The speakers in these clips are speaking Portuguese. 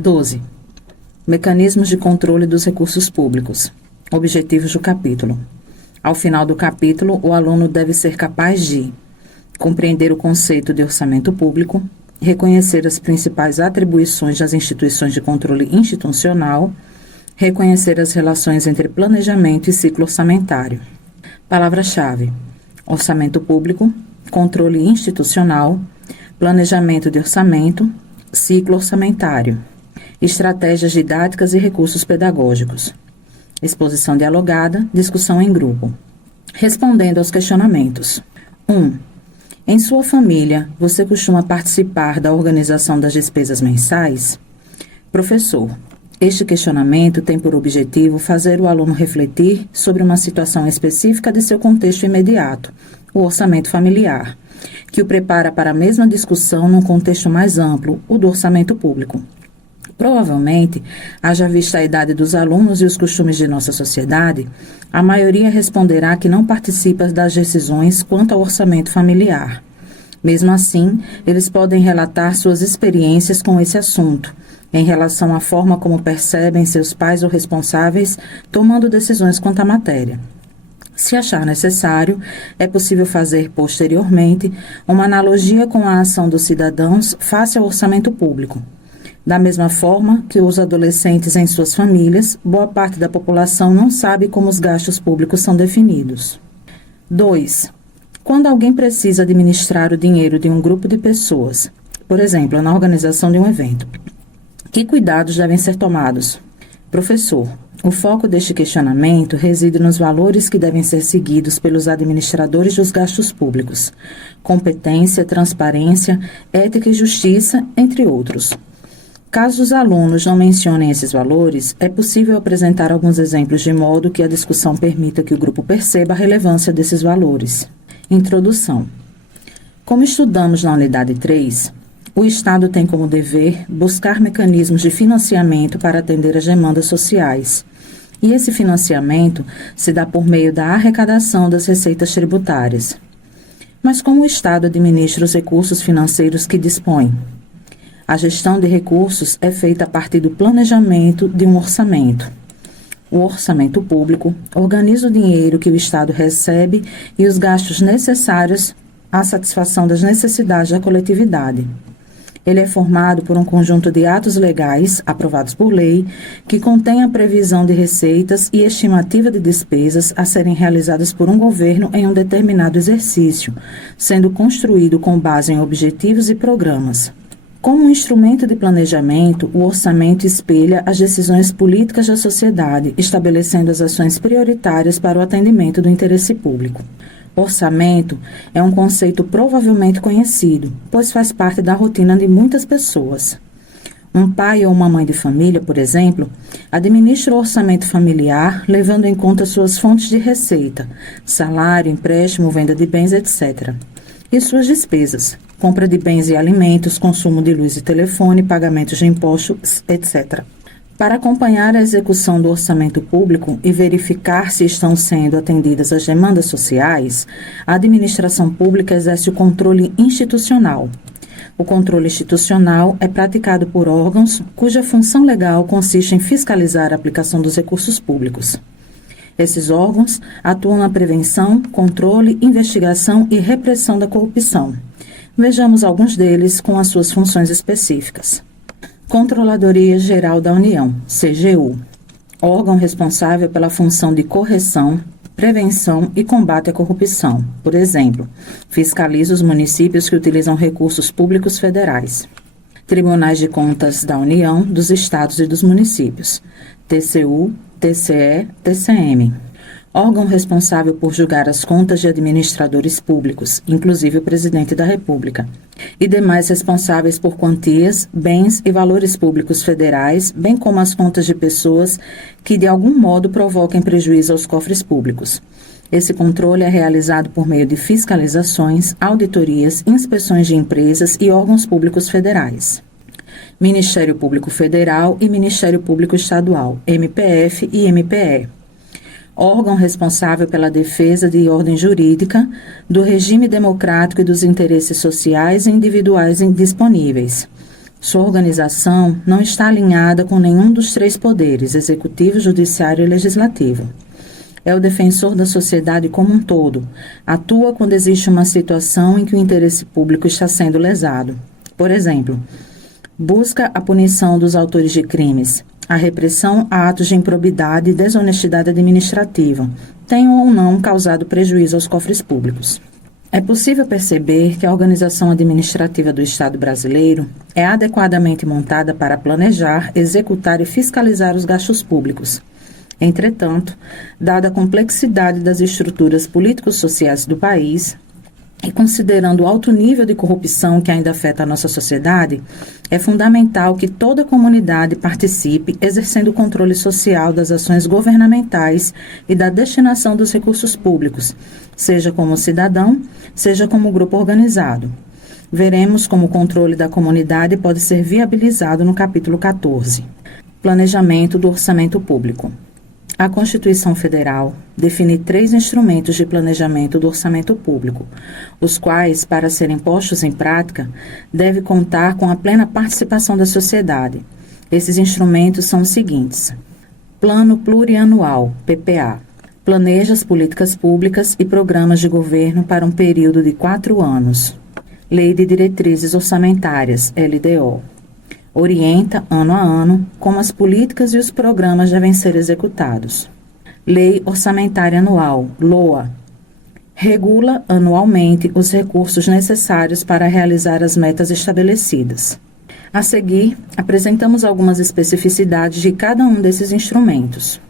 12. Mecanismos de controle dos recursos públicos. Objetivos do capítulo. Ao final do capítulo, o aluno deve ser capaz de compreender o conceito de orçamento público, reconhecer as principais atribuições das instituições de controle institucional, reconhecer as relações entre planejamento e ciclo orçamentário. Palavra-chave: orçamento público, controle institucional, planejamento de orçamento, ciclo orçamentário, estratégias didáticas e recursos pedagógicos. Exposição dialogada, discussão em grupo. Respondendo aos questionamentos. 1. Em sua família, você costuma participar da organização das despesas mensais? Professor, este questionamento tem por objetivo fazer o aluno refletir sobre uma situação específica de seu contexto imediato, o orçamento familiar, que o prepara para a mesma discussão num contexto mais amplo, o do orçamento público. Provavelmente, haja vista a idade dos alunos e os costumes de nossa sociedade, a maioria responderá que não participa das decisões quanto ao orçamento familiar. Mesmo assim, eles podem relatar suas experiências com esse assunto, em relação à forma como percebem seus pais ou responsáveis tomando decisões quanto à matéria. Se achar necessário, é possível fazer, posteriormente, uma analogia com a ação dos cidadãos face ao orçamento público. Da mesma forma que os adolescentes em suas famílias, boa parte da população não sabe como os gastos públicos são definidos. 2. Quando alguém precisa administrar o dinheiro de um grupo de pessoas, por exemplo, na organização de um evento, que cuidados devem ser tomados? Professor, o foco deste questionamento reside nos valores que devem ser seguidos pelos administradores dos gastos públicos: competência, transparência, ética e justiça, entre outros. Caso os alunos não mencionem esses valores, é possível apresentar alguns exemplos de modo que a discussão permita que o grupo perceba a relevância desses valores. Introdução. Como estudamos na unidade 3, o Estado tem como dever buscar mecanismos de financiamento para atender às demandas sociais. E esse financiamento se dá por meio da arrecadação das receitas tributárias. Mas como o Estado administra os recursos financeiros que dispõe? A gestão de recursos é feita a partir do planejamento de um orçamento. O orçamento público organiza o dinheiro que o Estado recebe e os gastos necessários à satisfação das necessidades da coletividade. Ele é formado por um conjunto de atos legais, aprovados por lei, que contém a previsão de receitas e estimativa de despesas a serem realizadas por um governo em um determinado exercício, sendo construído com base em objetivos e programas. Como um instrumento de planejamento, o orçamento espelha as decisões políticas da sociedade, estabelecendo as ações prioritárias para o atendimento do interesse público. Orçamento é um conceito provavelmente conhecido, pois faz parte da rotina de muitas pessoas. Um pai ou uma mãe de família, por exemplo, administra o orçamento familiar, levando em conta suas fontes de receita, salário, empréstimo, venda de bens, etc. E suas despesas, compra de bens e alimentos, consumo de luz e telefone, pagamentos de impostos, etc. Para acompanhar a execução do orçamento público e verificar se estão sendo atendidas as demandas sociais, a administração pública exerce o controle institucional. O controle institucional é praticado por órgãos cuja função legal consiste em fiscalizar a aplicação dos recursos públicos. Esses órgãos atuam na prevenção, controle, investigação e repressão da corrupção. Vejamos alguns deles com as suas funções específicas. Controladoria Geral da União, CGU, órgão responsável pela função de correção, prevenção e combate à corrupção. Por exemplo, fiscaliza os municípios que utilizam recursos públicos federais. Tribunais de Contas da União, dos Estados e dos Municípios, TCU, TCE, TCM. Órgão responsável por julgar as contas de administradores públicos, inclusive o Presidente da República, e demais responsáveis por quantias, bens e valores públicos federais, bem como as contas de pessoas que de algum modo provoquem prejuízo aos cofres públicos. Esse controle é realizado por meio de fiscalizações, auditorias, inspeções de empresas e órgãos públicos federais. Ministério Público Federal e Ministério Público Estadual, MPF e MPE. Órgão responsável pela defesa de ordem jurídica, do regime democrático e dos interesses sociais e individuais indisponíveis. Sua organização não está alinhada com nenhum dos três poderes, executivo, judiciário e legislativo. É o defensor da sociedade como um todo. Atua quando existe uma situação em que o interesse público está sendo lesado. Por exemplo, busca a punição dos autores de crimes, a repressão a atos de improbidade e desonestidade administrativa, tenham ou não causado prejuízo aos cofres públicos. É possível perceber que a organização administrativa do Estado brasileiro é adequadamente montada para planejar, executar e fiscalizar os gastos públicos. Entretanto, dada a complexidade das estruturas político-sociais do país e considerando o alto nível de corrupção que ainda afeta a nossa sociedade, é fundamental que toda a comunidade participe, exercendo o controle social das ações governamentais e da destinação dos recursos públicos, seja como cidadão, seja como grupo organizado. Veremos como o controle da comunidade pode ser viabilizado no capítulo 14. Planejamento do orçamento público. A Constituição Federal define 3 instrumentos de planejamento do orçamento público, os quais, para serem postos em prática, devem contar com a plena participação da sociedade. Esses instrumentos são os seguintes: Plano Plurianual, PPA. Planeja as políticas públicas e programas de governo para um período de 4 anos. Lei de Diretrizes Orçamentárias, LDO. Orienta, ano a ano, como as políticas e os programas devem ser executados. Lei Orçamentária Anual, LOA. Regula anualmente os recursos necessários para realizar as metas estabelecidas. A seguir, apresentamos algumas especificidades de cada um desses instrumentos.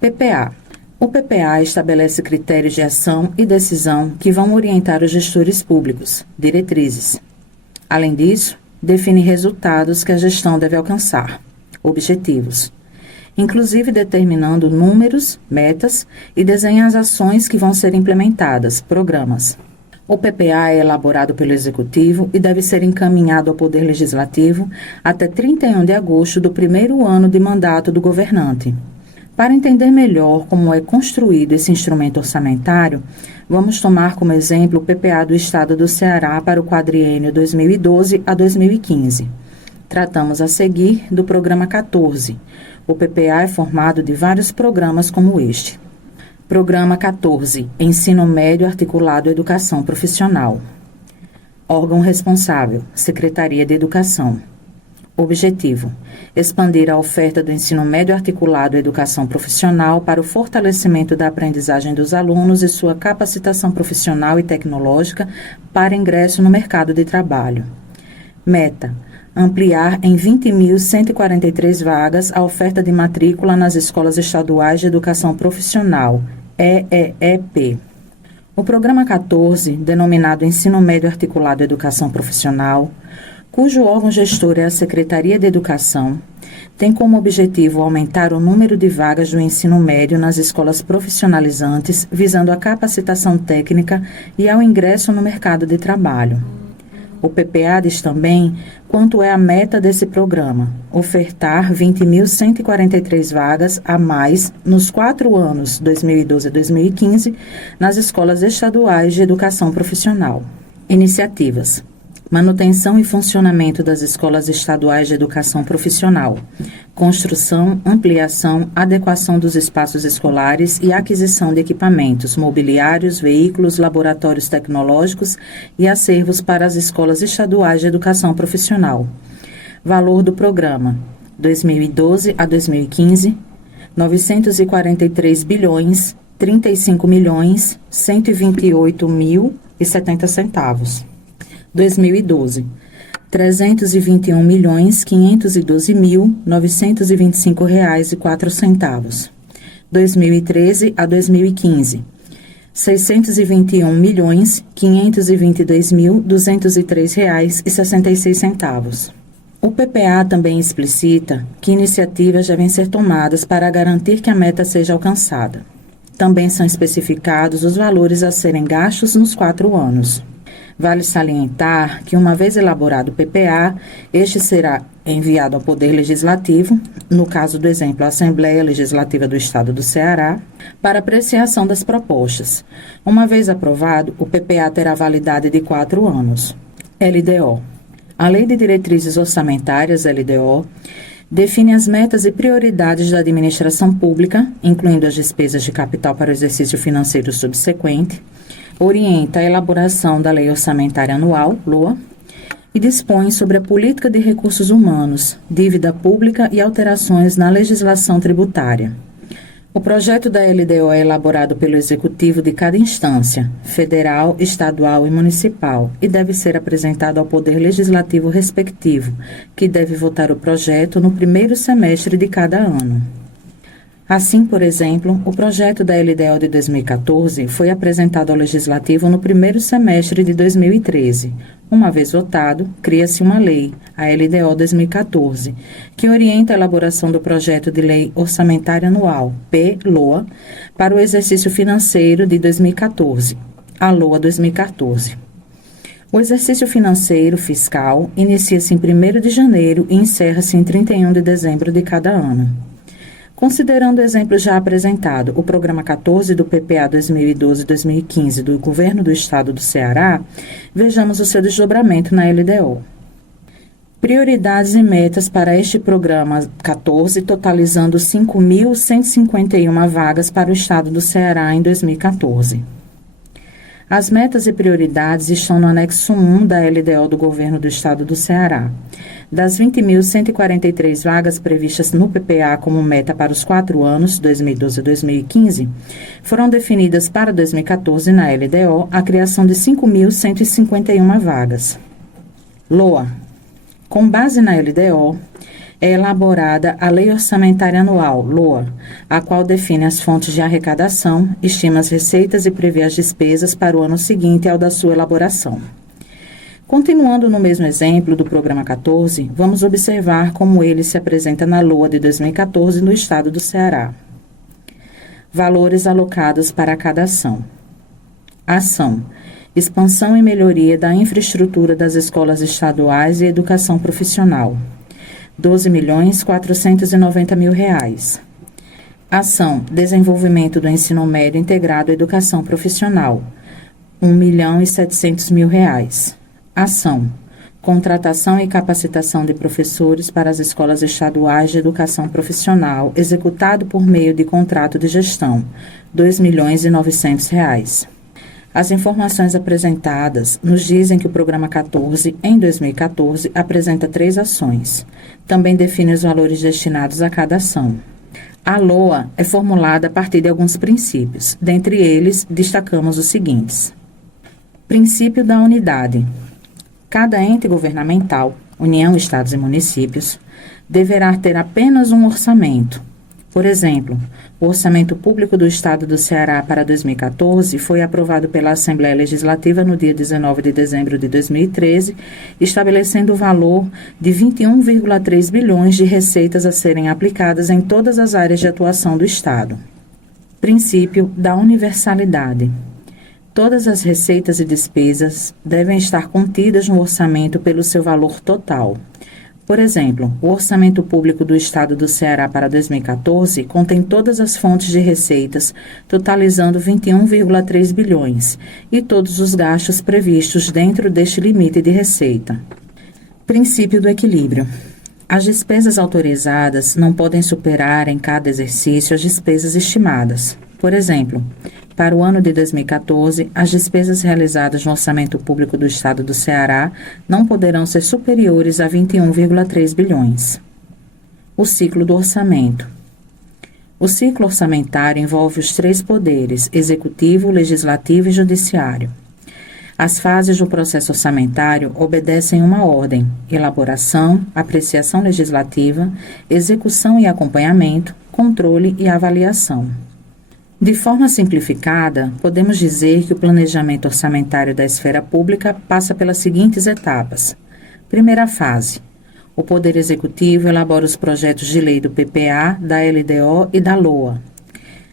PPA. O PPA estabelece critérios de ação e decisão que vão orientar os gestores públicos, diretrizes. Além disso, define resultados que a gestão deve alcançar, objetivos, inclusive determinando números, metas e desenha as ações que vão ser implementadas, programas. O PPA é elaborado pelo Executivo e deve ser encaminhado ao Poder Legislativo até 31 de agosto do primeiro ano de mandato do governante. Para entender melhor como é construído esse instrumento orçamentário, vamos tomar como exemplo o PPA do Estado do Ceará para o quadriênio 2012 a 2015. Tratamos a seguir do Programa 14. O PPA é formado de vários programas como este. Programa 14, Ensino Médio Articulado Educação Profissional. Órgão responsável, Secretaria de Educação. Objetivo: expandir a oferta do ensino médio articulado à educação profissional para o fortalecimento da aprendizagem dos alunos e sua capacitação profissional e tecnológica para ingresso no mercado de trabalho. Meta: ampliar em 20.143 vagas a oferta de matrícula nas escolas estaduais de educação profissional, EEEP. O Programa 14, denominado Ensino Médio Articulado à Educação Profissional, cujo órgão gestor é a Secretaria de Educação, tem como objetivo aumentar o número de vagas do ensino médio nas escolas profissionalizantes, visando a capacitação técnica e ao ingresso no mercado de trabalho. O PPA diz também quanto é a meta desse programa: ofertar 20.143 vagas a mais nos 4 anos, 2012 a 2015, nas escolas estaduais de educação profissional. Iniciativas: manutenção e funcionamento das escolas estaduais de educação profissional, construção, ampliação, adequação dos espaços escolares e aquisição de equipamentos, mobiliários, veículos, laboratórios tecnológicos e acervos para as escolas estaduais de educação profissional. Valor do programa: 2012 a 2015, 943 bilhões, 35 milhões, 128.070 centavos. 2012, 321.512.925 reais e 4 centavos. 2013 a 2015, 621.522.203 reais e 66 centavos. O PPA também explicita que iniciativas devem ser tomadas para garantir que a meta seja alcançada. Também são especificados os valores a serem gastos nos 4 anos. Vale salientar que, uma vez elaborado o PPA, este será enviado ao Poder Legislativo, no caso do exemplo, a Assembleia Legislativa do Estado do Ceará, para apreciação das propostas. Uma vez aprovado, o PPA terá validade de 4 anos. LDO. A Lei de Diretrizes Orçamentárias, LDO, define as metas e prioridades da administração pública, incluindo as despesas de capital para o exercício financeiro subsequente, orienta a elaboração da Lei Orçamentária Anual, LOA, e dispõe sobre a política de recursos humanos, dívida pública e alterações na legislação tributária. O projeto da LDO é elaborado pelo Executivo de cada instância, federal, estadual e municipal, e deve ser apresentado ao Poder Legislativo respectivo, que deve votar o projeto no primeiro semestre de cada ano. Assim, por exemplo, o projeto da LDO de 2014 foi apresentado ao Legislativo no primeiro semestre de 2013. Uma vez votado, cria-se uma lei, a LDO 2014, que orienta a elaboração do projeto de Lei Orçamentária Anual, PLOA, para o exercício financeiro de 2014, a LOA 2014. O exercício financeiro fiscal inicia-se em 1º de janeiro e encerra-se em 31 de dezembro de cada ano. Considerando o exemplo já apresentado, o Programa 14 do PPA 2012-2015 do Governo do Estado do Ceará, vejamos o seu desdobramento na LDO. Prioridades e metas para este Programa 14, totalizando 5.151 vagas para o Estado do Ceará em 2014. As metas e prioridades estão no anexo 1 da LDO do Governo do Estado do Ceará. Das 20.143 vagas previstas no PPA como meta para os 4 anos, 2012 a 2015, foram definidas para 2014 na LDO a criação de 5.151 vagas. LOA. Com base na LDO, é elaborada a Lei Orçamentária Anual, LOA, a qual define as fontes de arrecadação, estima as receitas e prevê as despesas para o ano seguinte ao da sua elaboração. Continuando no mesmo exemplo do Programa 14, vamos observar como ele se apresenta na LOA de 2014 no Estado do Ceará. Valores alocados para cada ação. Ação: expansão e melhoria da infraestrutura das escolas estaduais e educação profissional. R$ 12.490.000. Ação: desenvolvimento do ensino médio integrado à educação profissional. R$ 1.700.000. Ação: contratação e capacitação de professores para as escolas estaduais de educação profissional, executado por meio de contrato de gestão. R$ 2.900.000. As informações apresentadas nos dizem que o Programa 14, em 2014, apresenta 3 ações. Também define os valores destinados a cada ação. A LOA é formulada a partir de alguns princípios. Dentre eles, destacamos os seguintes. Princípio da unidade. Cada ente governamental, União, Estados e Municípios, deverá ter apenas um orçamento. Por exemplo, o Orçamento Público do Estado do Ceará para 2014 foi aprovado pela Assembleia Legislativa no dia 19 de dezembro de 2013, estabelecendo o valor de 21,3 bilhões de receitas a serem aplicadas em todas as áreas de atuação do Estado. Princípio da universalidade. Todas as receitas e despesas devem estar contidas no orçamento pelo seu valor total. Por exemplo, o Orçamento Público do Estado do Ceará para 2014 contém todas as fontes de receitas, totalizando 21,3 bilhões, e todos os gastos previstos dentro deste limite de receita. Princípio do equilíbrio. As despesas autorizadas não podem superar em cada exercício as despesas estimadas. Por exemplo, para o ano de 2014, as despesas realizadas no Orçamento Público do Estado do Ceará não poderão ser superiores a 21,3 bilhões. O ciclo do orçamento. O ciclo orçamentário envolve os 3 poderes: executivo, legislativo e judiciário. As fases do processo orçamentário obedecem uma ordem: elaboração, apreciação legislativa, execução e acompanhamento, controle e avaliação. De forma simplificada, podemos dizer que o planejamento orçamentário da esfera pública passa pelas seguintes etapas. Primeira fase. O Poder Executivo elabora os projetos de lei do PPA, da LDO e da LOA.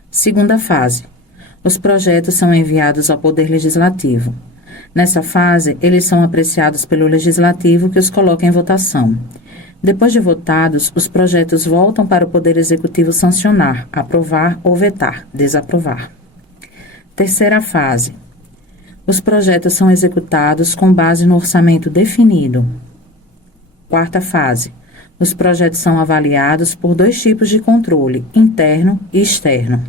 Segunda fase. Os projetos são enviados ao Poder Legislativo. Nessa fase, eles são apreciados pelo Legislativo, que os coloca em votação. Depois de votados, os projetos voltam para o Poder Executivo sancionar, aprovar ou vetar, desaprovar. Terceira fase. Os projetos são executados com base no orçamento definido. Quarta fase. Os projetos são avaliados por 2 tipos de controle, interno e externo.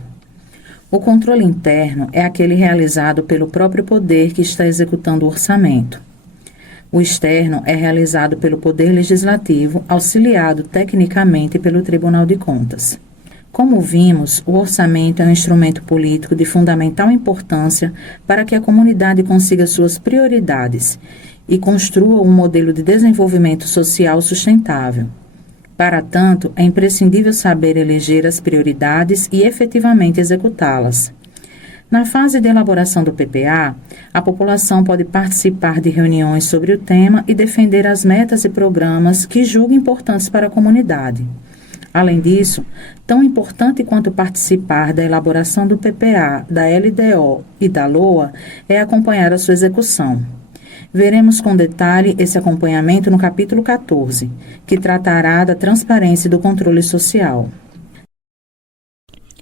O controle interno é aquele realizado pelo próprio poder que está executando o orçamento. O externo é realizado pelo Poder Legislativo, auxiliado tecnicamente pelo Tribunal de Contas. Como vimos, o orçamento é um instrumento político de fundamental importância para que a comunidade consiga suas prioridades e construa um modelo de desenvolvimento social sustentável. Para tanto, é imprescindível saber eleger as prioridades e efetivamente executá-las. Na fase de elaboração do PPA, a população pode participar de reuniões sobre o tema e defender as metas e programas que julga importantes para a comunidade. Além disso, tão importante quanto participar da elaboração do PPA, da LDO e da LOA é acompanhar a sua execução. Veremos com detalhe esse acompanhamento no capítulo 14, que tratará da transparência e do controle social.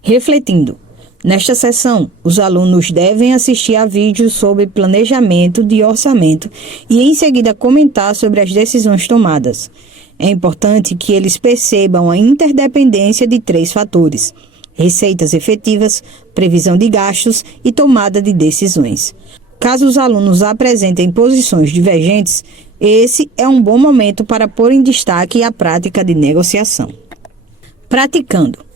Refletindo. Nesta sessão, os alunos devem assistir a vídeos sobre planejamento de orçamento e, em seguida, comentar sobre as decisões tomadas. É importante que eles percebam a interdependência de 3 fatores: receitas efetivas, previsão de gastos e tomada de decisões. Caso os alunos apresentem posições divergentes, esse é um bom momento para pôr em destaque a prática de negociação. Praticando.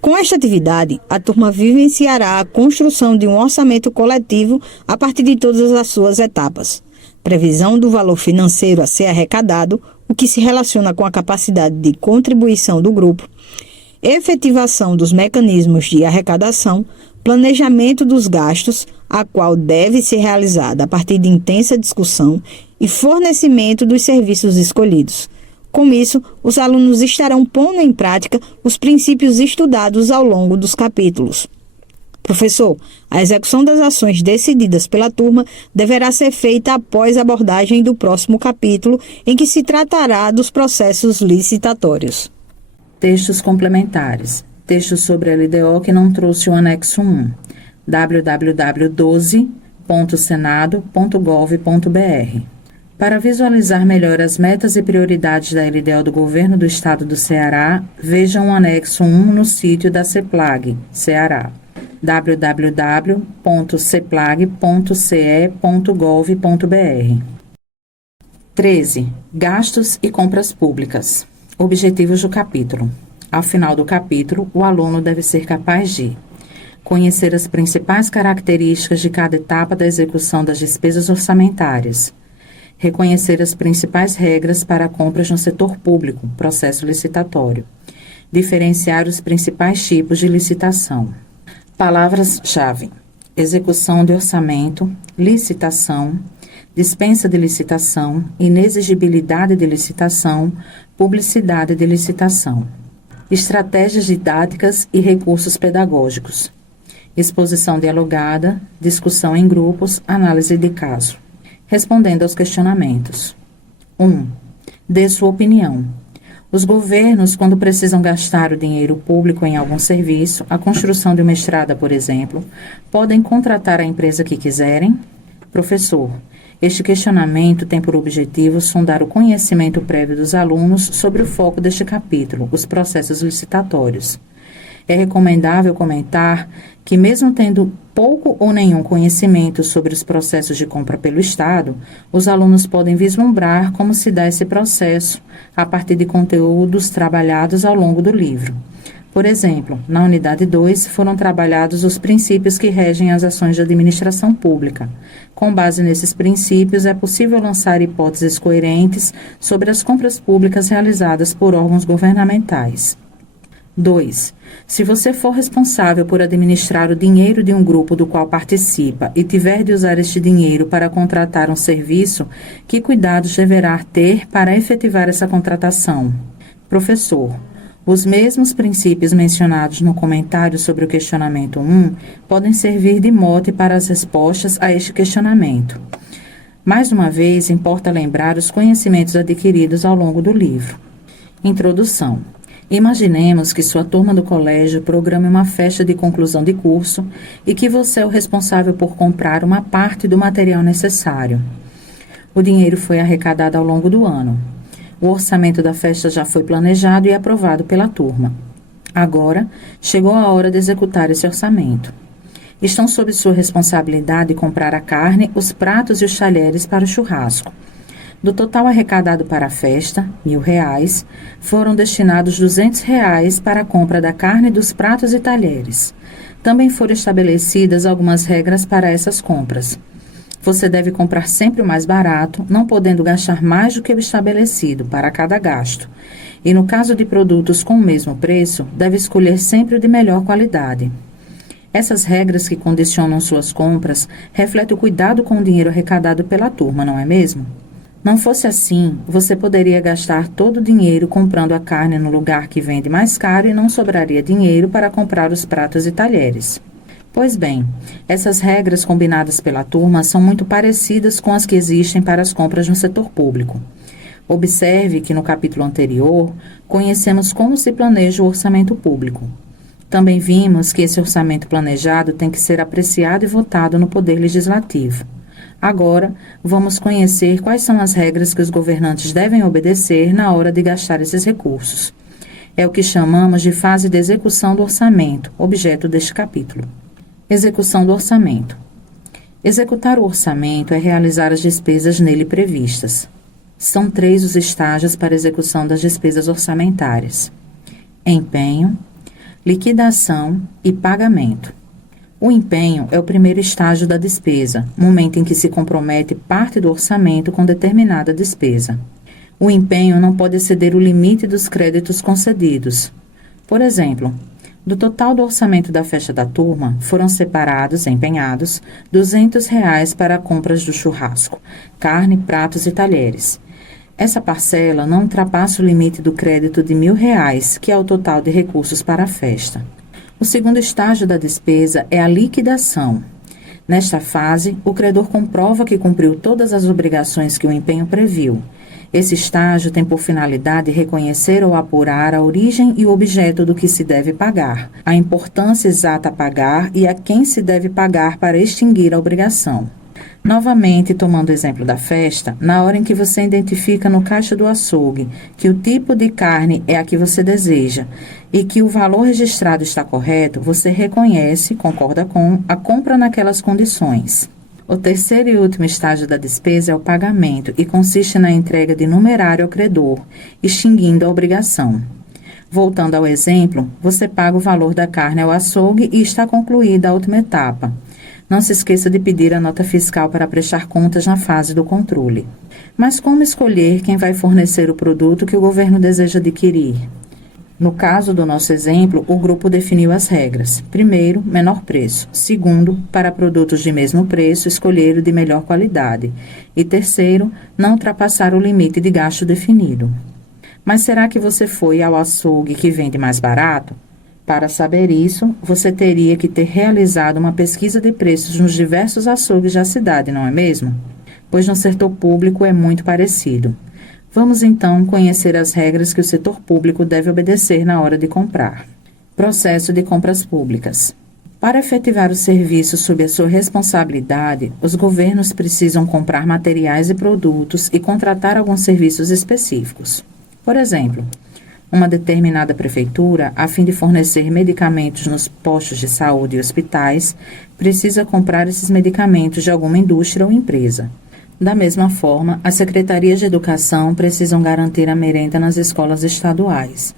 Com esta atividade, a turma vivenciará a construção de um orçamento coletivo a partir de todas as suas etapas. Previsão do valor financeiro a ser arrecadado, o que se relaciona com a capacidade de contribuição do grupo, efetivação dos mecanismos de arrecadação, planejamento dos gastos, a qual deve ser realizada a partir de intensa discussão, e fornecimento dos serviços escolhidos. Com isso, os alunos estarão pondo em prática os princípios estudados ao longo dos capítulos. Professor, a execução das ações decididas pela turma deverá ser feita após a abordagem do próximo capítulo, em que se tratará dos processos licitatórios. Textos complementares. Texto sobre a LDO que não trouxe o anexo 1. www.12.senado.gov.br. Para visualizar melhor as metas e prioridades da LDO do Governo do Estado do Ceará, vejam o anexo 1 no sítio da CEPLAG, Ceará. www.ceplag.ce.gov.br. 13. Gastos e compras públicas. Objetivos do capítulo. Ao final do capítulo, o aluno deve ser capaz de conhecer as principais características de cada etapa da execução das despesas orçamentárias, reconhecer as principais regras para compras no setor público, processo licitatório, diferenciar os principais tipos de licitação. Palavras-chave: execução de orçamento, licitação, dispensa de licitação, inexigibilidade de licitação, publicidade de licitação. Estratégias didáticas e recursos pedagógicos. Exposição dialogada, discussão em grupos, análise de caso. Respondendo aos questionamentos. 1. Dê sua opinião. Os governos, quando precisam gastar o dinheiro público em algum serviço, a construção de uma estrada, por exemplo, podem contratar a empresa que quiserem? Professor, este questionamento tem por objetivo sondar o conhecimento prévio dos alunos sobre o foco deste capítulo, os processos licitatórios. É recomendável comentar que, mesmo tendo pouco ou nenhum conhecimento sobre os processos de compra pelo Estado, os alunos podem vislumbrar como se dá esse processo a partir de conteúdos trabalhados ao longo do livro. Por exemplo, na unidade 2 foram trabalhados os princípios que regem as ações de administração pública. Com base nesses princípios, é possível lançar hipóteses coerentes sobre as compras públicas realizadas por órgãos governamentais. 2. Se você for responsável por administrar o dinheiro de um grupo do qual participa e tiver de usar este dinheiro para contratar um serviço, que cuidados deverá ter para efetivar essa contratação? Professor, os mesmos princípios mencionados no comentário sobre o questionamento 1 podem servir de mote para as respostas a este questionamento. Mais uma vez, importa lembrar os conhecimentos adquiridos ao longo do livro. Introdução. Imaginemos que sua turma do colégio programe uma festa de conclusão de curso e que você é o responsável por comprar uma parte do material necessário. O dinheiro foi arrecadado ao longo do ano. O orçamento da festa já foi planejado e aprovado pela turma. Agora, chegou a hora de executar esse orçamento. Estão sob sua responsabilidade comprar a carne, os pratos e os talheres para o churrasco. Do total arrecadado para a festa, R$ 1.000, foram destinados R$ 200 para a compra da carne, dos pratos e talheres. Também foram estabelecidas algumas regras para essas compras. Você deve comprar sempre o mais barato, não podendo gastar mais do que o estabelecido para cada gasto. E no caso de produtos com o mesmo preço, deve escolher sempre o de melhor qualidade. Essas regras que condicionam suas compras refletem o cuidado com o dinheiro arrecadado pela turma, não é mesmo? Não fosse assim, você poderia gastar todo o dinheiro comprando a carne no lugar que vende mais caro e não sobraria dinheiro para comprar os pratos e talheres. Pois bem, essas regras combinadas pela turma são muito parecidas com as que existem para as compras no setor público. Observe que no capítulo anterior, conhecemos como se planeja o orçamento público. Também vimos que esse orçamento planejado tem que ser apreciado e votado no Poder Legislativo. Agora, vamos conhecer quais são as regras que os governantes devem obedecer na hora de gastar esses recursos. É o que chamamos de fase de execução do orçamento, objeto deste capítulo. Execução do orçamento. Executar o orçamento é realizar as despesas nele previstas. São 3 os estágios para a execução das despesas orçamentárias: empenho, liquidação e pagamento. O empenho é o primeiro estágio da despesa, momento em que se compromete parte do orçamento com determinada despesa. O empenho não pode exceder o limite dos créditos concedidos. Por exemplo, do total do orçamento da festa da turma, foram separados, empenhados, R$ 200 para compras do churrasco, carne, pratos e talheres. Essa parcela não ultrapassa o limite do crédito de R$ 1.000, que é o total de recursos para a festa. O segundo estágio da despesa é a liquidação. Nesta fase, o credor comprova que cumpriu todas as obrigações que o empenho previu. Esse estágio tem por finalidade reconhecer ou apurar a origem e o objeto do que se deve pagar, a importância exata a pagar e a quem se deve pagar para extinguir a obrigação. Novamente, tomando o exemplo da festa, na hora em que você identifica no caixa do açougue que o tipo de carne é a que você deseja e que o valor registrado está correto, você reconhece, concorda com, a compra naquelas condições. O terceiro e último estágio da despesa é o pagamento e consiste na entrega de numerário ao credor, extinguindo a obrigação. Voltando ao exemplo, você paga o valor da carne ao açougue e está concluída a última etapa. Não se esqueça de pedir a nota fiscal para prestar contas na fase do controle. Mas como escolher quem vai fornecer o produto que o governo deseja adquirir? No caso do nosso exemplo, o grupo definiu as regras. Primeiro, menor preço. Segundo, para produtos de mesmo preço, escolher o de melhor qualidade. E terceiro, não ultrapassar o limite de gasto definido. Mas será que você foi ao açougue que vende mais barato? Para saber isso, você teria que ter realizado uma pesquisa de preços nos diversos açougues da cidade, não é mesmo? Pois no setor público é muito parecido. Vamos então conhecer as regras que o setor público deve obedecer na hora de comprar. Processo de compras públicas. Para efetivar o serviço sob a sua responsabilidade, os governos precisam comprar materiais e produtos e contratar alguns serviços específicos. Por exemplo, uma determinada prefeitura, a fim de fornecer medicamentos nos postos de saúde e hospitais, precisa comprar esses medicamentos de alguma indústria ou empresa. Da mesma forma, as secretarias de educação precisam garantir a merenda nas escolas estaduais.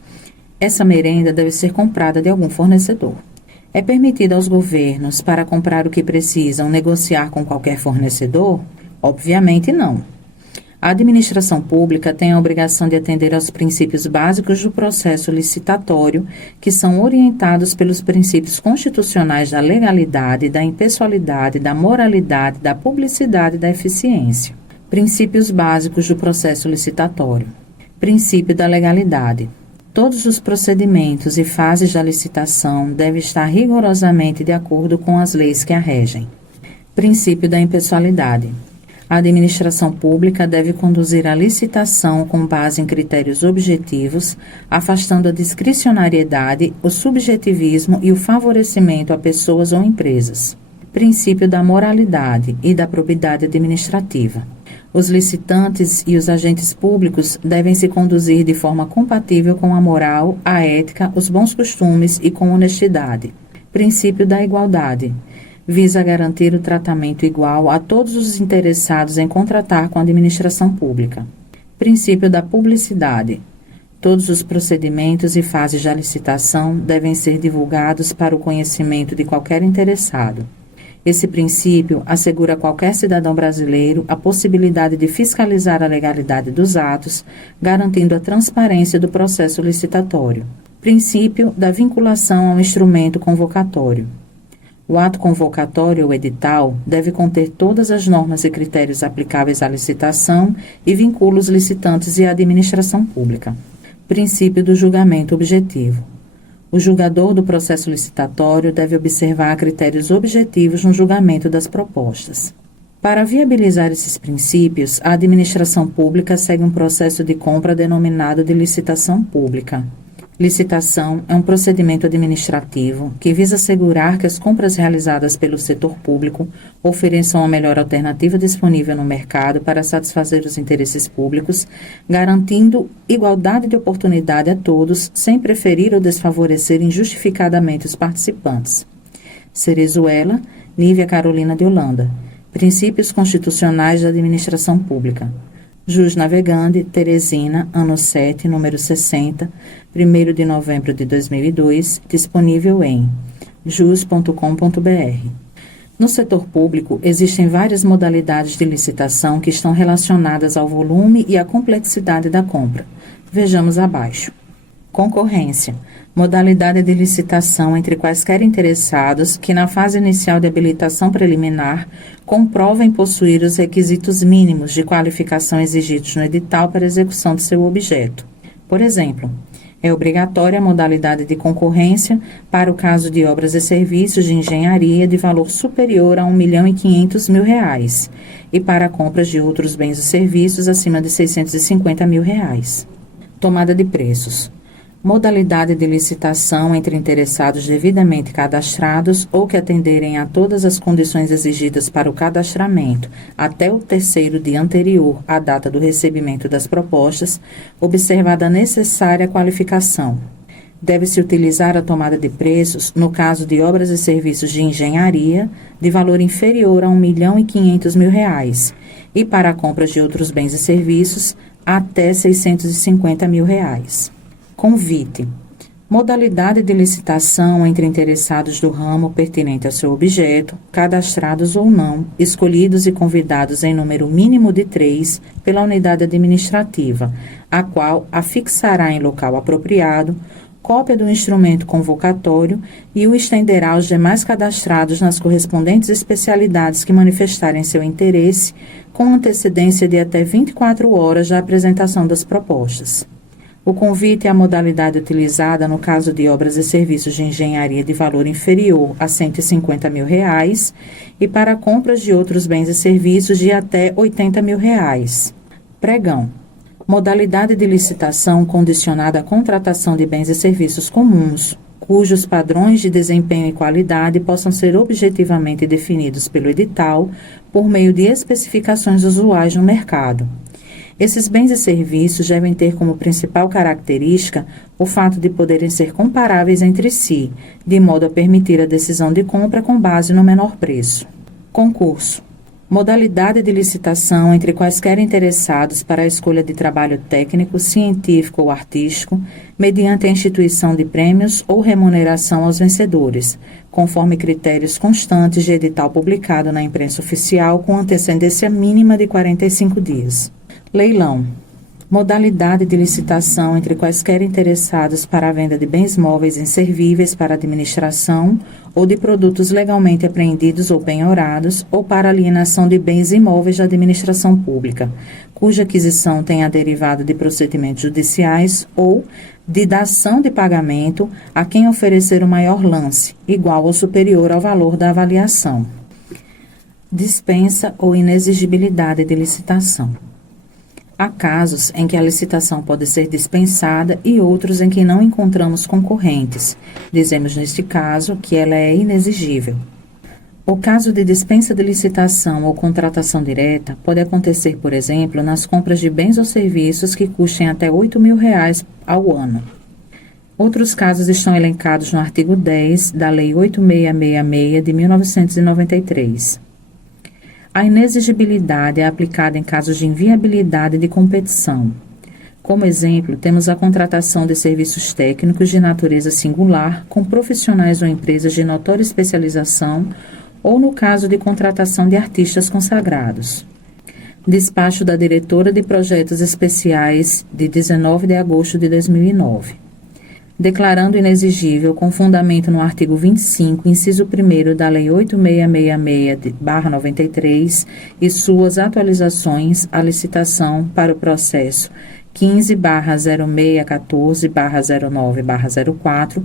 Essa merenda deve ser comprada de algum fornecedor. É permitido aos governos, para comprar o que precisam, negociar com qualquer fornecedor? Obviamente não. A administração pública tem a obrigação de atender aos princípios básicos do processo licitatório, que são orientados pelos princípios constitucionais da legalidade, da impessoalidade, da moralidade, da publicidade e da eficiência. Princípios básicos do processo licitatório. Princípio da legalidade. Todos os procedimentos e fases da licitação devem estar rigorosamente de acordo com as leis que a regem. Princípio da impessoalidade. A administração pública deve conduzir a licitação com base em critérios objetivos, afastando a discricionariedade, o subjetivismo e o favorecimento a pessoas ou empresas. Princípio da moralidade e da probidade administrativa. Os licitantes e os agentes públicos devem se conduzir de forma compatível com a moral, a ética, os bons costumes e com honestidade. Princípio da igualdade. Visa garantir o tratamento igual a todos os interessados em contratar com a administração pública. Princípio da publicidade. Todos os procedimentos e fases da licitação devem ser divulgados para o conhecimento de qualquer interessado. Esse princípio assegura a qualquer cidadão brasileiro a possibilidade de fiscalizar a legalidade dos atos, garantindo a transparência do processo licitatório. Princípio da vinculação ao instrumento convocatório. O ato convocatório ou edital deve conter todas as normas e critérios aplicáveis à licitação e vincula os licitantes e a administração pública. Princípio do julgamento objetivo. O julgador do processo licitatório deve observar critérios objetivos no julgamento das propostas. Para viabilizar esses princípios, a administração pública segue um processo de compra denominado de licitação pública. Licitação é um procedimento administrativo que visa assegurar que as compras realizadas pelo setor público ofereçam a melhor alternativa disponível no mercado para satisfazer os interesses públicos, garantindo igualdade de oportunidade a todos, sem preferir ou desfavorecer injustificadamente os participantes. Cerezuela, Nívia Carolina de Holanda. Princípios Constitucionais da Administração Pública. Jus Navegandi, Teresina, ano 7, número 60, 1º de novembro de 2002, disponível em jus.com.br. No setor público, existem várias modalidades de licitação que estão relacionadas ao volume e à complexidade da compra. Vejamos abaixo. Concorrência. Modalidade de licitação entre quaisquer interessados que, na fase inicial de habilitação preliminar, comprovem possuir os requisitos mínimos de qualificação exigidos no edital para execução de seu objeto. Por exemplo, é obrigatória a modalidade de concorrência para o caso de obras e serviços de engenharia de valor superior a R$ 1.500.000 e para compras de outros bens e serviços acima de R$ 650.000. Tomada de preços. Modalidade de licitação entre interessados devidamente cadastrados ou que atenderem a todas as condições exigidas para o cadastramento até o terceiro dia anterior à data do recebimento das propostas, observada a necessária qualificação. Deve-se utilizar a tomada de preços no caso de obras e serviços de engenharia de valor inferior a R$ 1.500.000 e para compras de outros bens e serviços até R$ 650.000. Convite. Modalidade de licitação entre interessados do ramo pertinente ao seu objeto, cadastrados ou não, escolhidos e convidados em número mínimo de 3 pela unidade administrativa, a qual afixará em local apropriado cópia do instrumento convocatório e o estenderá aos demais cadastrados nas correspondentes especialidades que manifestarem seu interesse, com antecedência de até 24 horas da apresentação das propostas. O convite é a modalidade utilizada no caso de obras e serviços de engenharia de valor inferior a R$ 150.000 e para compras de outros bens e serviços de até R$ 80.000. Pregão. Modalidade de licitação condicionada à contratação de bens e serviços comuns, cujos padrões de desempenho e qualidade possam ser objetivamente definidos pelo edital por meio de especificações usuais no mercado. Esses bens e serviços devem ter como principal característica o fato de poderem ser comparáveis entre si, de modo a permitir a decisão de compra com base no menor preço. Concurso. Modalidade de licitação entre quaisquer interessados para a escolha de trabalho técnico, científico ou artístico, mediante a instituição de prêmios ou remuneração aos vencedores, conforme critérios constantes de edital publicado na imprensa oficial com antecedência mínima de 45 dias. Leilão. Modalidade de licitação entre quaisquer interessados para a venda de bens móveis inservíveis para administração ou de produtos legalmente apreendidos ou penhorados ou para alienação de bens imóveis da administração pública, cuja aquisição tenha derivado de procedimentos judiciais ou de dação de pagamento a quem oferecer o maior lance, igual ou superior ao valor da avaliação. Dispensa ou inexigibilidade de licitação. Há casos em que a licitação pode ser dispensada e outros em que não encontramos concorrentes. Dizemos neste caso que ela é inexigível. O caso de dispensa de licitação ou contratação direta pode acontecer, por exemplo, nas compras de bens ou serviços que custem até R$ 8.000 ao ano. Outros casos estão elencados no artigo 10 da Lei 8666 de 1993. A inexigibilidade é aplicada em casos de inviabilidade de competição. Como exemplo, temos a contratação de serviços técnicos de natureza singular com profissionais ou empresas de notória especialização ou no caso de contratação de artistas consagrados. Despacho da Diretora de Projetos Especiais de 19 de agosto de 2009. Declarando inexigível, com fundamento no artigo 25, inciso 1º da Lei 8666/93 e suas atualizações, a licitação para o processo 15/0614/09/04,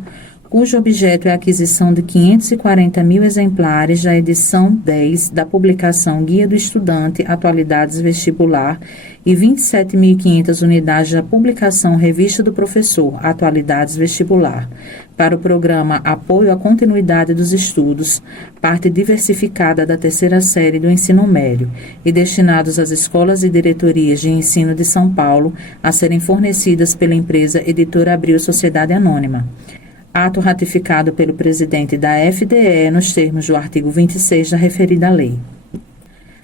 cujo objeto é a aquisição de 540.000 exemplares da edição 10 da publicação Guia do Estudante Atualidades Vestibular e 27.500 unidades da publicação Revista do Professor Atualidades Vestibular, para o programa Apoio à Continuidade dos Estudos, parte diversificada da terceira série do ensino médio, e destinados às escolas e diretorias de ensino de São Paulo, a serem fornecidas pela empresa Editora Abril Sociedade Anônima. Ato ratificado pelo presidente da FDE nos termos do artigo 26 da referida lei.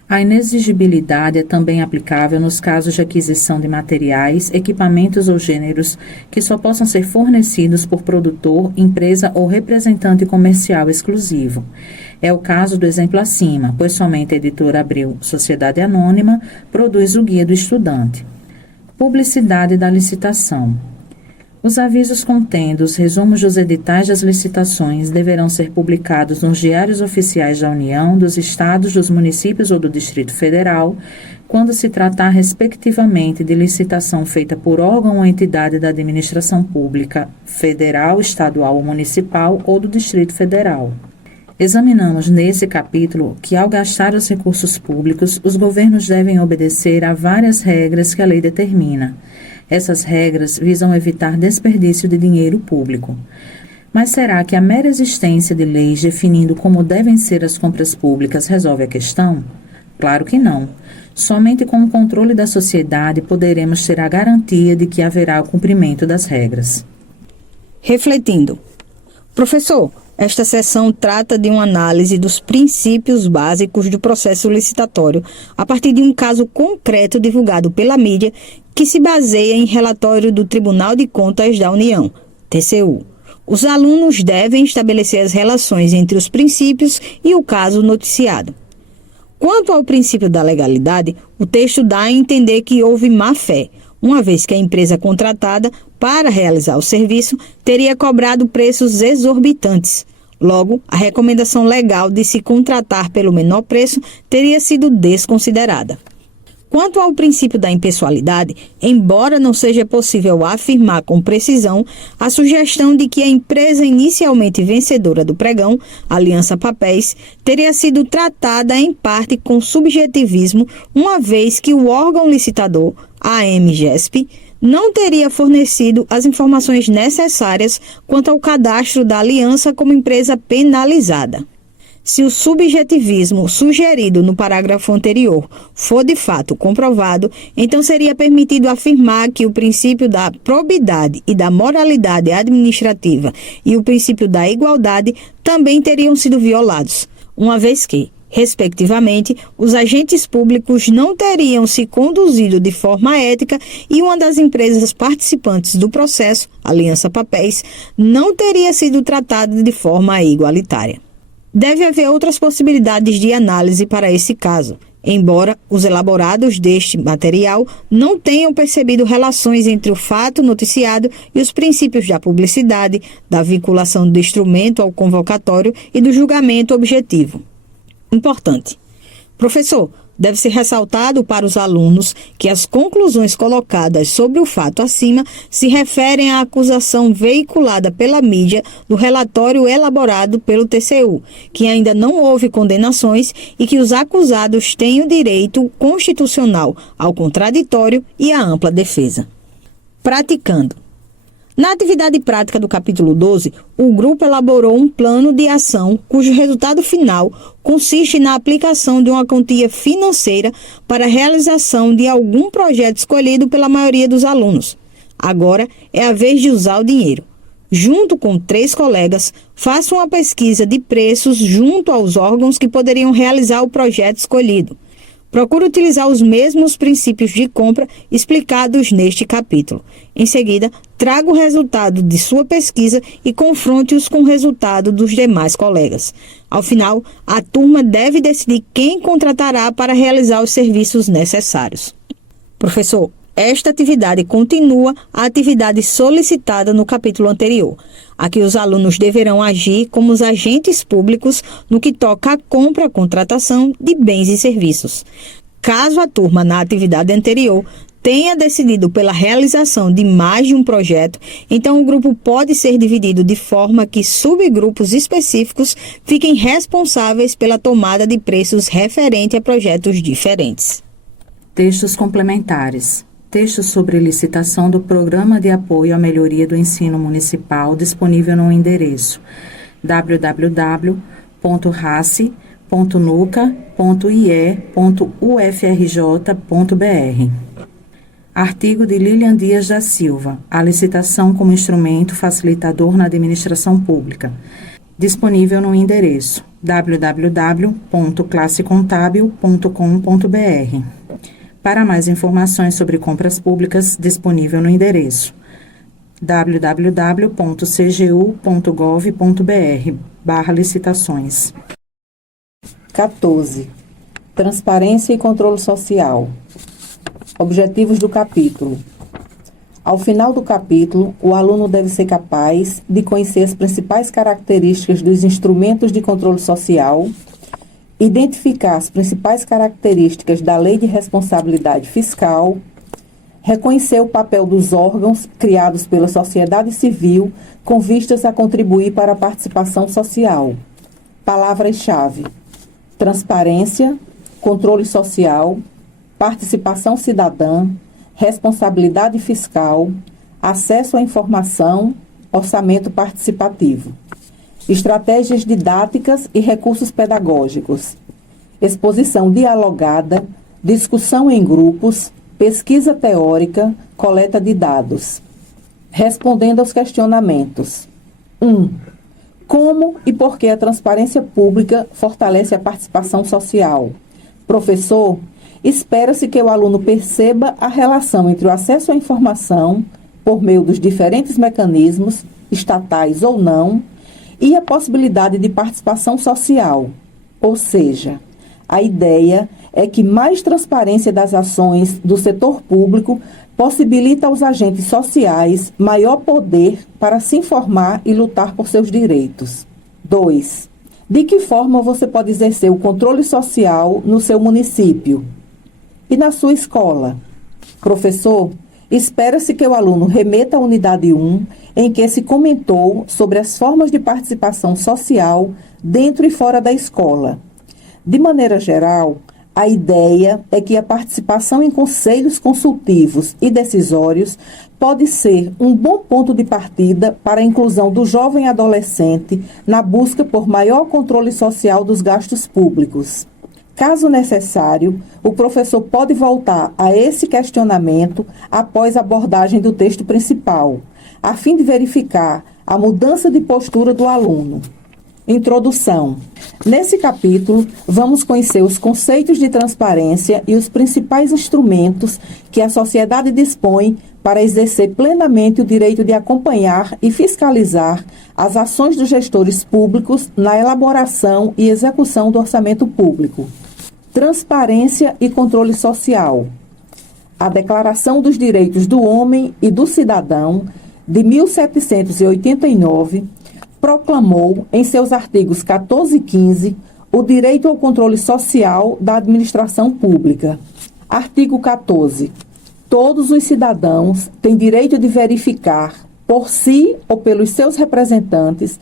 A inexigibilidade é também aplicável nos casos de aquisição de materiais, equipamentos ou gêneros que só possam ser fornecidos por produtor, empresa ou representante comercial exclusivo. É o caso do exemplo acima, pois somente a Editora Abril Sociedade Anônima produz o Guia do Estudante. Publicidade da licitação. Os avisos contendo os resumos dos editais das licitações deverão ser publicados nos diários oficiais da União, dos Estados, dos municípios ou do Distrito Federal, quando se tratar, respectivamente, de licitação feita por órgão ou entidade da administração pública, federal, estadual ou municipal ou do Distrito Federal. Examinamos nesse capítulo que, ao gastar os recursos públicos, os governos devem obedecer a várias regras que a lei determina. Essas regras visam evitar desperdício de dinheiro público. Mas será que a mera existência de leis definindo como devem ser as compras públicas resolve a questão? Claro que não. Somente com o controle da sociedade poderemos ter a garantia de que haverá o cumprimento das regras. Refletindo. Professor, esta sessão trata de uma análise dos princípios básicos do processo licitatório, a partir de um caso concreto divulgado pela mídia, que se baseia em relatório do Tribunal de Contas da União, TCU. Os alunos devem estabelecer as relações entre os princípios e o caso noticiado. Quanto ao princípio da legalidade, o texto dá a entender que houve má-fé, uma vez que a empresa contratada para realizar o serviço teria cobrado preços exorbitantes. Logo, a recomendação legal de se contratar pelo menor preço teria sido desconsiderada. Quanto ao princípio da impessoalidade, embora não seja possível afirmar com precisão, a sugestão de que a empresa inicialmente vencedora do pregão, Aliança Papéis, teria sido tratada em parte com subjetivismo, uma vez que o órgão licitador, a AMGESP, não teria fornecido as informações necessárias quanto ao cadastro da aliança como empresa penalizada. Se o subjetivismo sugerido no parágrafo anterior for de fato comprovado, então seria permitido afirmar que o princípio da probidade e da moralidade administrativa e o princípio da igualdade também teriam sido violados, uma vez que, respectivamente, os agentes públicos não teriam se conduzido de forma ética e uma das empresas participantes do processo, Aliança Papéis, não teria sido tratada de forma igualitária. Deve haver outras possibilidades de análise para esse caso, embora os elaborados deste material não tenham percebido relações entre o fato noticiado e os princípios da publicidade, da vinculação do instrumento ao convocatório e do julgamento objetivo. Importante. Professor, deve ser ressaltado para os alunos que as conclusões colocadas sobre o fato acima se referem à acusação veiculada pela mídia do relatório elaborado pelo TCU, que ainda não houve condenações e que os acusados têm o direito constitucional ao contraditório e à ampla defesa. Praticando. Na atividade prática do capítulo 12, o grupo elaborou um plano de ação cujo resultado final consiste na aplicação de uma quantia financeira para a realização de algum projeto escolhido pela maioria dos alunos. Agora é a vez de usar o dinheiro. Junto com 3 colegas, faça uma pesquisa de preços junto aos órgãos que poderiam realizar o projeto escolhido. Procure utilizar os mesmos princípios de compra explicados neste capítulo. Em seguida, traga o resultado de sua pesquisa e confronte-os com o resultado dos demais colegas. Ao final, a turma deve decidir quem contratará para realizar os serviços necessários. Professor, esta atividade continua a atividade solicitada no capítulo anterior. Aqui os alunos deverão agir como os agentes públicos no que toca à compra e contratação de bens e serviços. Caso a turma na atividade anterior tenha decidido pela realização de mais de um projeto, então o grupo pode ser dividido de forma que subgrupos específicos fiquem responsáveis pela tomada de preços referente a projetos diferentes. Textos complementares. Texto sobre licitação do Programa de Apoio à Melhoria do Ensino Municipal disponível no endereço www.race.nuca.ie.ufrj.br. Artigo de Lilian Dias da Silva. A licitação como instrumento facilitador na administração pública. Disponível no endereço www.classecontábil.com.br. Para mais informações sobre compras públicas, disponível no endereço www.cgu.gov.br/licitações. 14. Transparência e controle social. Objetivos do capítulo. Ao final do capítulo, o aluno deve ser capaz de conhecer as principais características dos instrumentos de controle social, identificar as principais características da Lei de Responsabilidade Fiscal, reconhecer o papel dos órgãos criados pela sociedade civil com vistas a contribuir para a participação social. Palavras-chave: transparência, controle social, participação cidadã, responsabilidade fiscal, acesso à informação, orçamento participativo. Estratégias didáticas e recursos pedagógicos. Exposição dialogada, discussão em grupos, pesquisa teórica, coleta de dados. Respondendo aos questionamentos. 1. Como e por que a transparência pública fortalece a participação social? Professor, espera-se que o aluno perceba a relação entre o acesso à informação, por meio dos diferentes mecanismos, estatais ou não, e a possibilidade de participação social. Ou seja, a ideia é que mais transparência das ações do setor público possibilita aos agentes sociais maior poder para se informar e lutar por seus direitos. 2. De que forma você pode exercer o controle social no seu município e na sua escola? Professor, espera-se que o aluno remeta à unidade 1, em que se comentou sobre as formas de participação social dentro e fora da escola. De maneira geral, a ideia é que a participação em conselhos consultivos e decisórios pode ser um bom ponto de partida para a inclusão do jovem adolescente na busca por maior controle social dos gastos públicos. Caso necessário, o professor pode voltar a esse questionamento após a abordagem do texto principal, a fim de verificar a mudança de postura do aluno. Introdução. Nesse capítulo, vamos conhecer os conceitos de transparência e os principais instrumentos que a sociedade dispõe para exercer plenamente o direito de acompanhar e fiscalizar as ações dos gestores públicos na elaboração e execução do orçamento público. Transparência e controle social. A Declaração dos Direitos do Homem e do Cidadão, de 1789, proclamou, em seus artigos 14 e 15, o direito ao controle social da administração pública. Artigo 14. Todos os cidadãos têm direito de verificar, por si ou pelos seus representantes,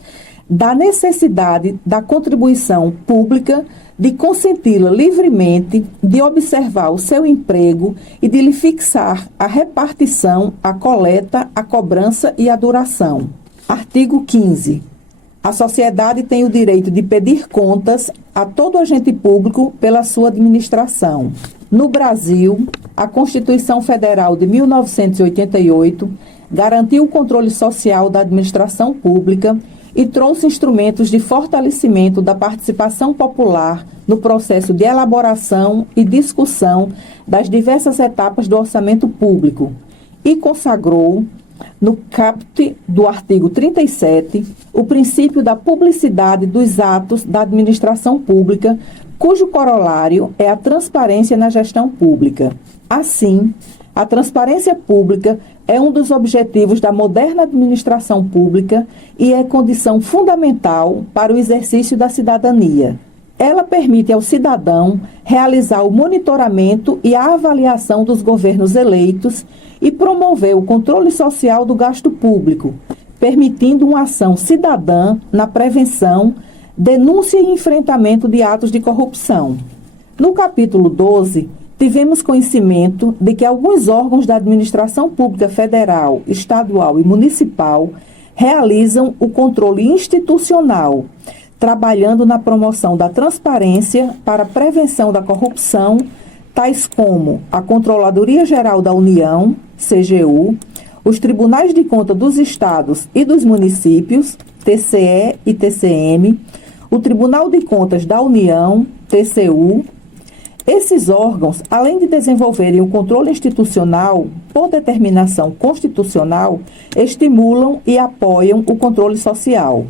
da necessidade da contribuição pública, de consenti-la livremente, de observar o seu emprego e de lhe fixar a repartição, a coleta, a cobrança e a duração. Artigo 15. A sociedade tem o direito de pedir contas a todo agente público pela sua administração. No Brasil, a Constituição Federal de 1988 garantiu o controle social da administração pública e trouxe instrumentos de fortalecimento da participação popular no processo de elaboração e discussão das diversas etapas do orçamento público e consagrou, no caput do artigo 37, o princípio da publicidade dos atos da administração pública, cujo corolário é a transparência na gestão pública. Assim, a transparência pública é um dos objetivos da moderna administração pública e é condição fundamental para o exercício da cidadania. Ela permite ao cidadão realizar o monitoramento e a avaliação dos governos eleitos e promover o controle social do gasto público, permitindo uma ação cidadã na prevenção, denúncia e enfrentamento de atos de corrupção. No capítulo 12, tivemos conhecimento de que alguns órgãos da administração pública federal, estadual e municipal realizam o controle institucional, trabalhando na promoção da transparência para a prevenção da corrupção, tais como a Controladoria Geral da União, CGU, os Tribunais de Conta dos Estados e dos Municípios, TCE e TCM, o Tribunal de Contas da União, TCU. Esses órgãos, além de desenvolverem o controle institucional por determinação constitucional, estimulam e apoiam o controle social.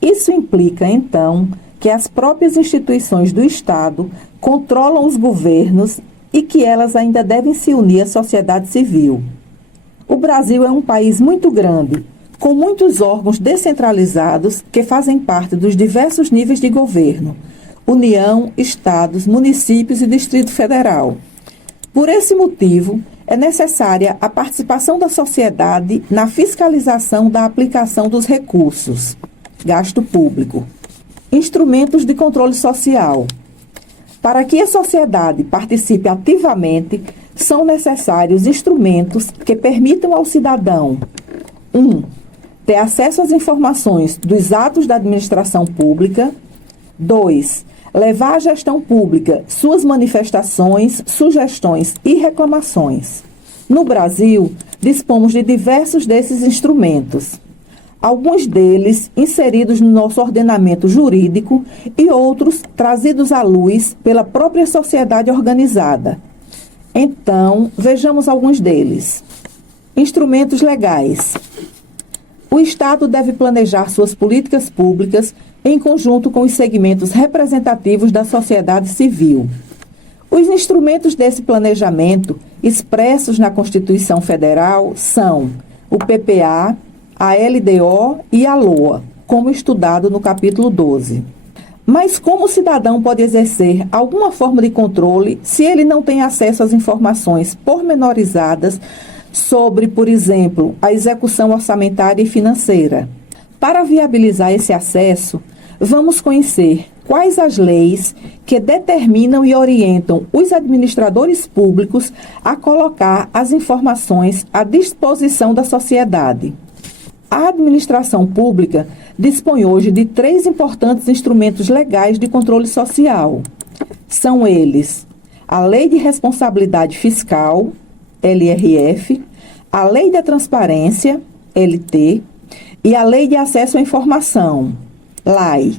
Isso implica, então, que as próprias instituições do Estado controlam os governos e que elas ainda devem se unir à sociedade civil. O Brasil é um país muito grande, com muitos órgãos descentralizados que fazem parte dos diversos níveis de governo: União, Estados, municípios e Distrito Federal. Por esse motivo, é necessária a participação da sociedade na fiscalização da aplicação dos recursos. Gasto público. Instrumentos de controle social. Para que a sociedade participe ativamente, são necessários instrumentos que permitam ao cidadão: 1. Ter acesso às informações dos atos da administração pública. 2. Levar à gestão pública suas manifestações, sugestões e reclamações. No Brasil, dispomos de diversos desses instrumentos. Alguns deles inseridos no nosso ordenamento jurídico e outros trazidos à luz pela própria sociedade organizada. Então, vejamos alguns deles. Instrumentos legais. O Estado deve planejar suas políticas públicas em conjunto com os segmentos representativos da sociedade civil. Os instrumentos desse planejamento, expressos na Constituição Federal, são o PPA, a LDO e a LOA, como estudado no capítulo 12. Mas como o cidadão pode exercer alguma forma de controle se ele não tem acesso às informações pormenorizadas sobre, por exemplo, a execução orçamentária e financeira? Para viabilizar esse acesso, vamos conhecer quais as leis que determinam e orientam os administradores públicos a colocar as informações à disposição da sociedade. A administração pública dispõe hoje de 3 importantes instrumentos legais de controle social. São eles: a Lei de Responsabilidade Fiscal, LRF, a Lei da Transparência, LT, e a Lei de Acesso à Informação, LAI.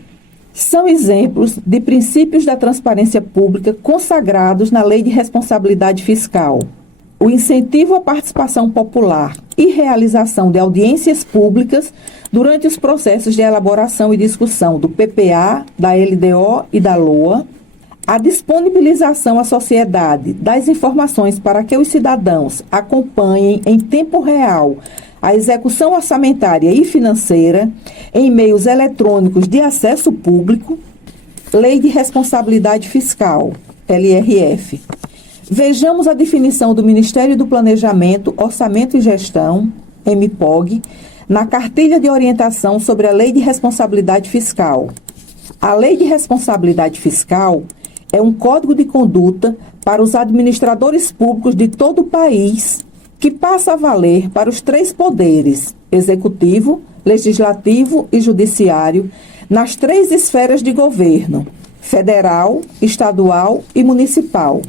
São exemplos de princípios da transparência pública consagrados na Lei de Responsabilidade Fiscal. O incentivo à participação popular e realização de audiências públicas durante os processos de elaboração e discussão do PPA, da LDO e da LOA, a disponibilização à sociedade das informações para que os cidadãos acompanhem em tempo real a execução orçamentária e financeira em meios eletrônicos de acesso público, Lei de Responsabilidade Fiscal, LRF. Vejamos a definição do Ministério do Planejamento, Orçamento e Gestão, MPOG, na Cartilha de Orientação sobre a Lei de Responsabilidade Fiscal. A Lei de Responsabilidade Fiscal é um código de conduta para os administradores públicos de todo o país que passa a valer para os 3 poderes, executivo, legislativo e judiciário, nas 3 esferas de governo, federal, estadual e municipal.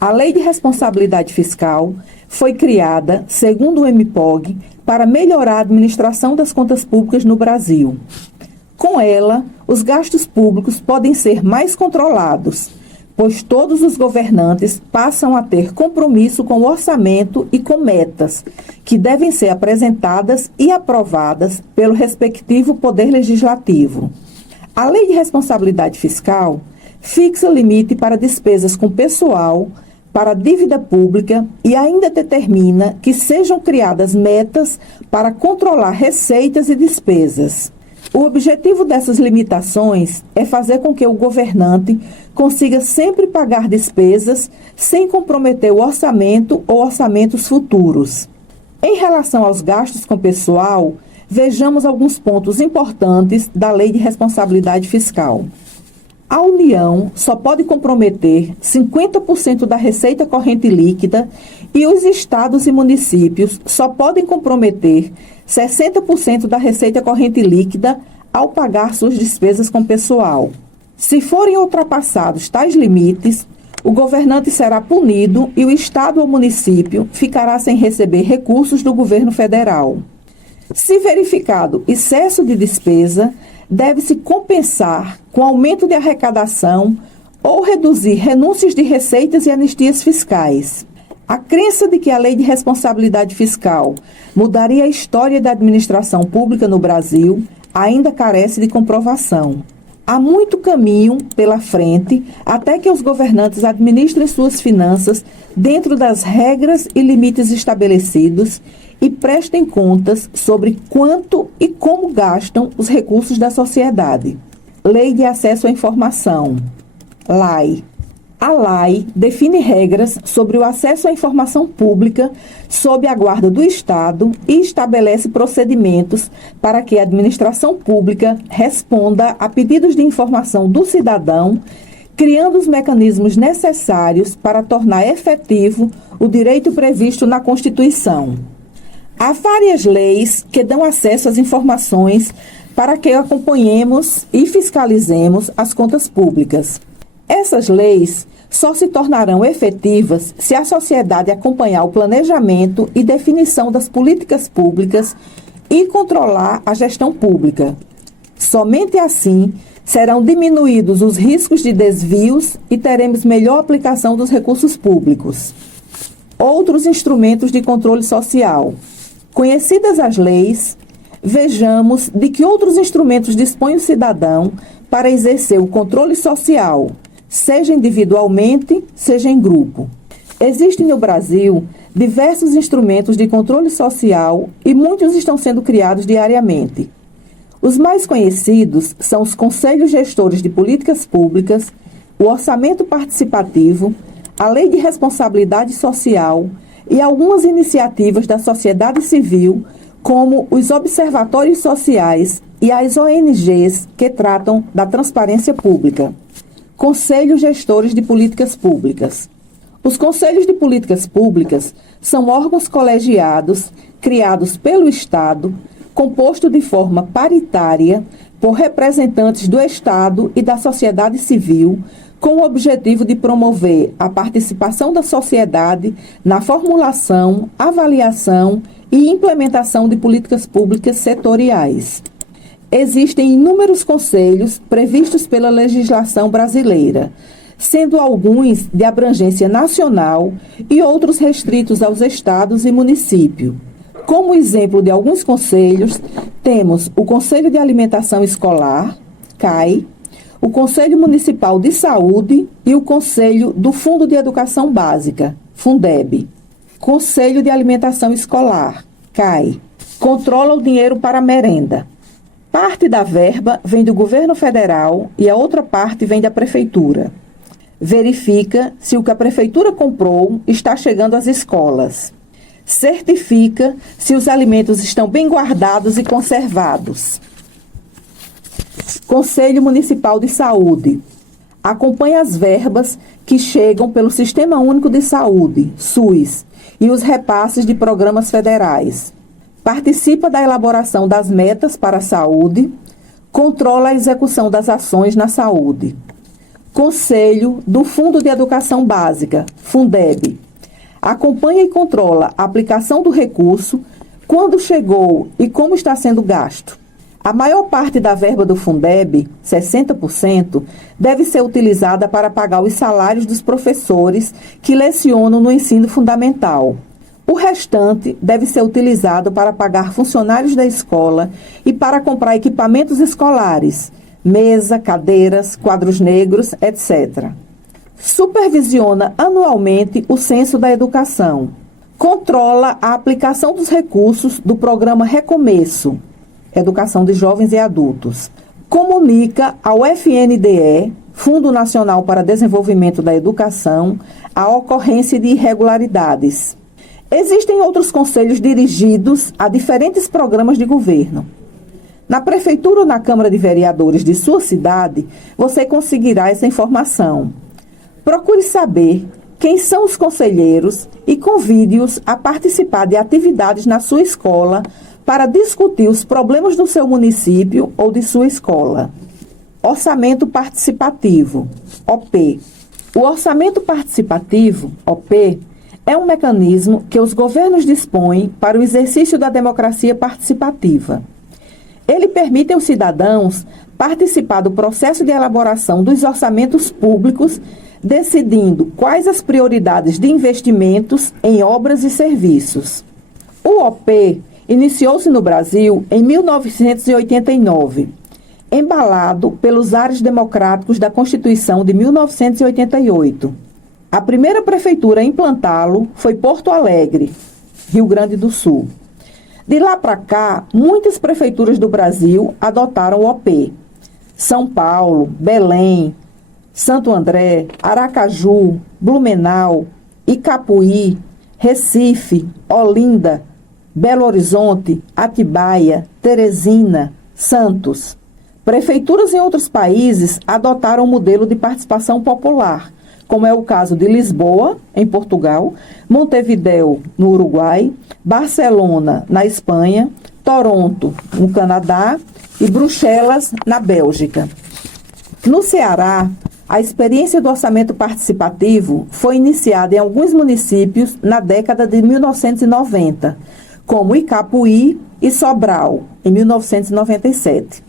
A Lei de Responsabilidade Fiscal foi criada, segundo o MPOG, para melhorar a administração das contas públicas no Brasil. Com ela, os gastos públicos podem ser mais controlados, pois todos os governantes passam a ter compromisso com o orçamento e com metas, que devem ser apresentadas e aprovadas pelo respectivo Poder Legislativo. A Lei de Responsabilidade Fiscal fixa limite para despesas com pessoal, para a dívida pública e ainda determina que sejam criadas metas para controlar receitas e despesas. O objetivo dessas limitações é fazer com que o governante consiga sempre pagar despesas sem comprometer o orçamento ou orçamentos futuros. Em relação aos gastos com pessoal, vejamos alguns pontos importantes da Lei de Responsabilidade Fiscal. A União só pode comprometer 50% da receita corrente líquida e os estados e municípios só podem comprometer 60% da receita corrente líquida ao pagar suas despesas com pessoal. Se forem ultrapassados tais limites, o governante será punido e o estado ou município ficará sem receber recursos do governo federal. Se verificado excesso de despesa, deve-se compensar com aumento de arrecadação ou reduzir renúncias de receitas e anistias fiscais. A crença de que a Lei de Responsabilidade Fiscal mudaria a história da administração pública no Brasil ainda carece de comprovação. Há muito caminho pela frente até que os governantes administrem suas finanças dentro das regras e limites estabelecidos e prestem contas sobre quanto e como gastam os recursos da sociedade. Lei de Acesso à Informação, LAI. A LAI define regras sobre o acesso à informação pública sob a guarda do Estado e estabelece procedimentos para que a administração pública responda a pedidos de informação do cidadão, criando os mecanismos necessários para tornar efetivo o direito previsto na Constituição. Há várias leis que dão acesso às informações para que acompanhemos e fiscalizemos as contas públicas. Essas leis só se tornarão efetivas se a sociedade acompanhar o planejamento e definição das políticas públicas e controlar a gestão pública. Somente assim serão diminuídos os riscos de desvios e teremos melhor aplicação dos recursos públicos. Outros instrumentos de controle social. Conhecidas as leis, vejamos de que outros instrumentos dispõe o cidadão para exercer o controle social, seja individualmente, seja em grupo. Existem no Brasil diversos instrumentos de controle social e muitos estão sendo criados diariamente. Os mais conhecidos são os Conselhos Gestores de Políticas Públicas, o Orçamento Participativo, a Lei de Responsabilidade Social e algumas iniciativas da sociedade civil, como os observatórios sociais e as ONGs que tratam da transparência pública. Conselhos Gestores de Políticas Públicas. Os Conselhos de Políticas Públicas são órgãos colegiados criados pelo Estado, composto de forma paritária por representantes do Estado e da sociedade civil, com o objetivo de promover a participação da sociedade na formulação, avaliação e implementação de políticas públicas setoriais. Existem inúmeros conselhos previstos pela legislação brasileira, sendo alguns de abrangência nacional e outros restritos aos estados e municípios. Como exemplo de alguns conselhos, temos o Conselho de Alimentação Escolar, CAE, o Conselho Municipal de Saúde e o Conselho do Fundo de Educação Básica, Fundeb. Conselho de Alimentação Escolar, CAE, controla o dinheiro para a merenda. Parte da verba vem do governo federal e a outra parte vem da prefeitura. Verifica se o que a prefeitura comprou está chegando às escolas. Certifica se os alimentos estão bem guardados e conservados. Conselho Municipal de Saúde. Acompanha as verbas que chegam pelo Sistema Único de Saúde, SUS, e os repasses de programas federais. Participa da elaboração das metas para a saúde. Controla a execução das ações na saúde. Conselho do Fundo de Educação Básica, Fundeb. Acompanha e controla a aplicação do recurso, quando chegou e como está sendo gasto. A maior parte da verba do Fundeb, 60%, deve ser utilizada para pagar os salários dos professores que lecionam no ensino fundamental. O restante deve ser utilizado para pagar funcionários da escola e para comprar equipamentos escolares, mesa, cadeiras, quadros negros, etc. Supervisiona anualmente o Censo da Educação. Controla a aplicação dos recursos do programa Recomeço, Educação de Jovens e Adultos. Comunica ao FNDE, Fundo Nacional para Desenvolvimento da Educação, a ocorrência de irregularidades. Existem outros conselhos dirigidos a diferentes programas de governo. Na Prefeitura ou na Câmara de Vereadores de sua cidade, você conseguirá essa informação. Procure saber quem são os conselheiros e convide-os a participar de atividades na sua escola para discutir os problemas do seu município ou de sua escola. Orçamento Participativo, OP. O Orçamento Participativo, OP, é um mecanismo que os governos dispõem para o exercício da democracia participativa. Ele permite aos cidadãos participar do processo de elaboração dos orçamentos públicos, decidindo quais as prioridades de investimentos em obras e serviços. O OP iniciou-se no Brasil em 1989, embalado pelos ares democráticos da Constituição de 1988. A primeira prefeitura a implantá-lo foi Porto Alegre, Rio Grande do Sul. De lá para cá, muitas prefeituras do Brasil adotaram o OP. São Paulo, Belém, Santo André, Aracaju, Blumenau, Icapuí, Recife, Olinda, Belo Horizonte, Atibaia, Teresina, Santos. Prefeituras em outros países adotaram o modelo de participação popular, como é o caso de Lisboa, em Portugal, Montevidéu, no Uruguai, Barcelona, na Espanha, Toronto, no Canadá e Bruxelas, na Bélgica. No Ceará, a experiência do orçamento participativo foi iniciada em alguns municípios na década de 1990, como Icapuí e Sobral, em 1997,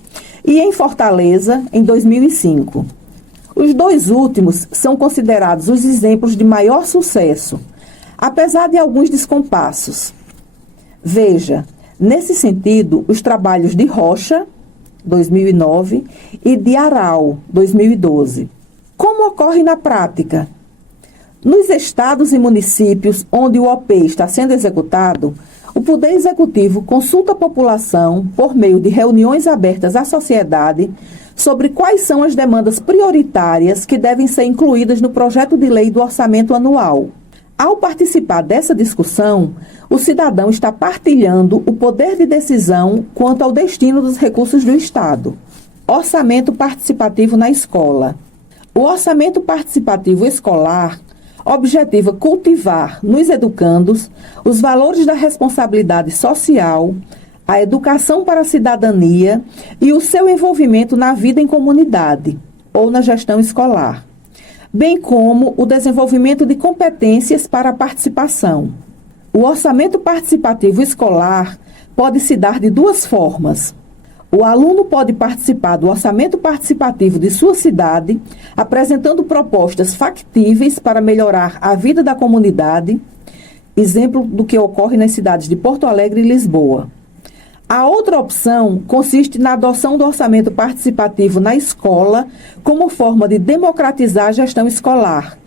e em Fortaleza, em 2005. Os dois últimos são considerados os exemplos de maior sucesso, apesar de alguns descompassos. Veja, nesse sentido, os trabalhos de Rocha, 2009, e de Aral, 2012. Como ocorre na prática? Nos estados e municípios onde o OP está sendo executado, o Poder Executivo consulta a população por meio de reuniões abertas à sociedade sobre quais são as demandas prioritárias que devem ser incluídas no projeto de lei do orçamento anual. Ao participar dessa discussão, o cidadão está partilhando o poder de decisão quanto ao destino dos recursos do Estado. Orçamento participativo na escola. O orçamento participativo escolar objetiva cultivar nos educandos os valores da responsabilidade social, a educação para a cidadania e o seu envolvimento na vida em comunidade ou na gestão escolar, bem como o desenvolvimento de competências para a participação. O orçamento participativo escolar pode se dar de duas formas. O aluno pode participar do orçamento participativo de sua cidade, apresentando propostas factíveis para melhorar a vida da comunidade, exemplo do que ocorre nas cidades de Porto Alegre e Lisboa. A outra opção consiste na adoção do orçamento participativo na escola como forma de democratizar a gestão escolar,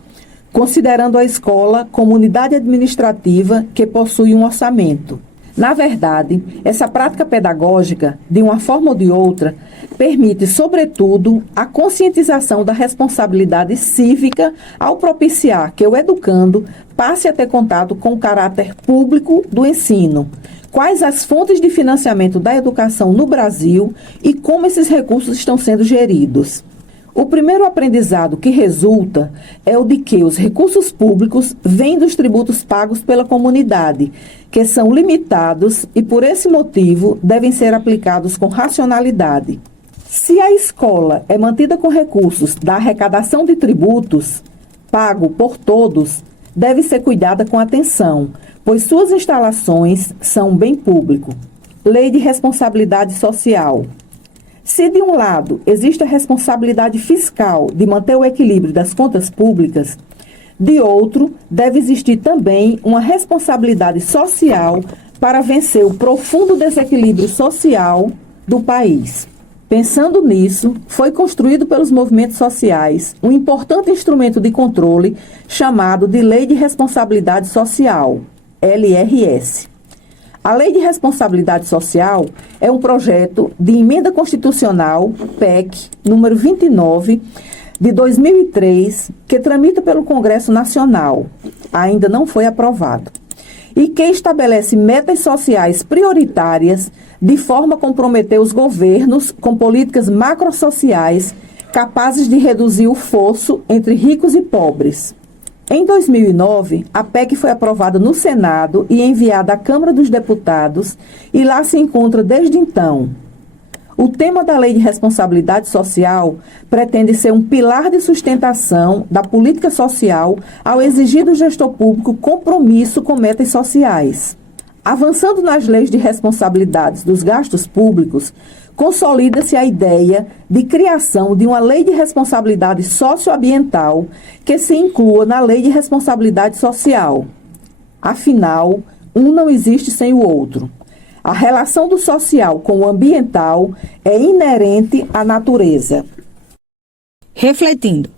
considerando a escola como unidade administrativa que possui um orçamento. Na verdade, essa prática pedagógica, de uma forma ou de outra, permite, sobretudo, a conscientização da responsabilidade cívica ao propiciar que o educando passe a ter contato com o caráter público do ensino, quais as fontes de financiamento da educação no Brasil e como esses recursos estão sendo geridos. O primeiro aprendizado que resulta é o de que os recursos públicos vêm dos tributos pagos pela comunidade, que são limitados e, por esse motivo, devem ser aplicados com racionalidade. Se a escola é mantida com recursos da arrecadação de tributos, pago por todos, deve ser cuidada com atenção, pois suas instalações são um bem público. Lei de responsabilidade social. Se, de um lado, existe a responsabilidade fiscal de manter o equilíbrio das contas públicas, de outro, deve existir também uma responsabilidade social para vencer o profundo desequilíbrio social do país. Pensando nisso, foi construído pelos movimentos sociais um importante instrumento de controle chamado de Lei de Responsabilidade Social, LRS. A Lei de Responsabilidade Social é um projeto de emenda constitucional, PEC, número 29, de 2003, que tramita pelo Congresso Nacional. Ainda não foi aprovado. E que estabelece metas sociais prioritárias de forma a comprometer os governos com políticas macrosociais capazes de reduzir o fosso entre ricos e pobres. Em 2009, a PEC foi aprovada no Senado e enviada à Câmara dos Deputados e lá se encontra desde então. O tema da Lei de Responsabilidade Social pretende ser um pilar de sustentação da política social ao exigir do gestor público compromisso com metas sociais. Avançando nas leis de responsabilidades dos gastos públicos, consolida-se a ideia de criação de uma lei de responsabilidade socioambiental que se inclua na lei de responsabilidade social. Afinal, um não existe sem o outro. A relação do social com o ambiental é inerente à natureza. Refletindo.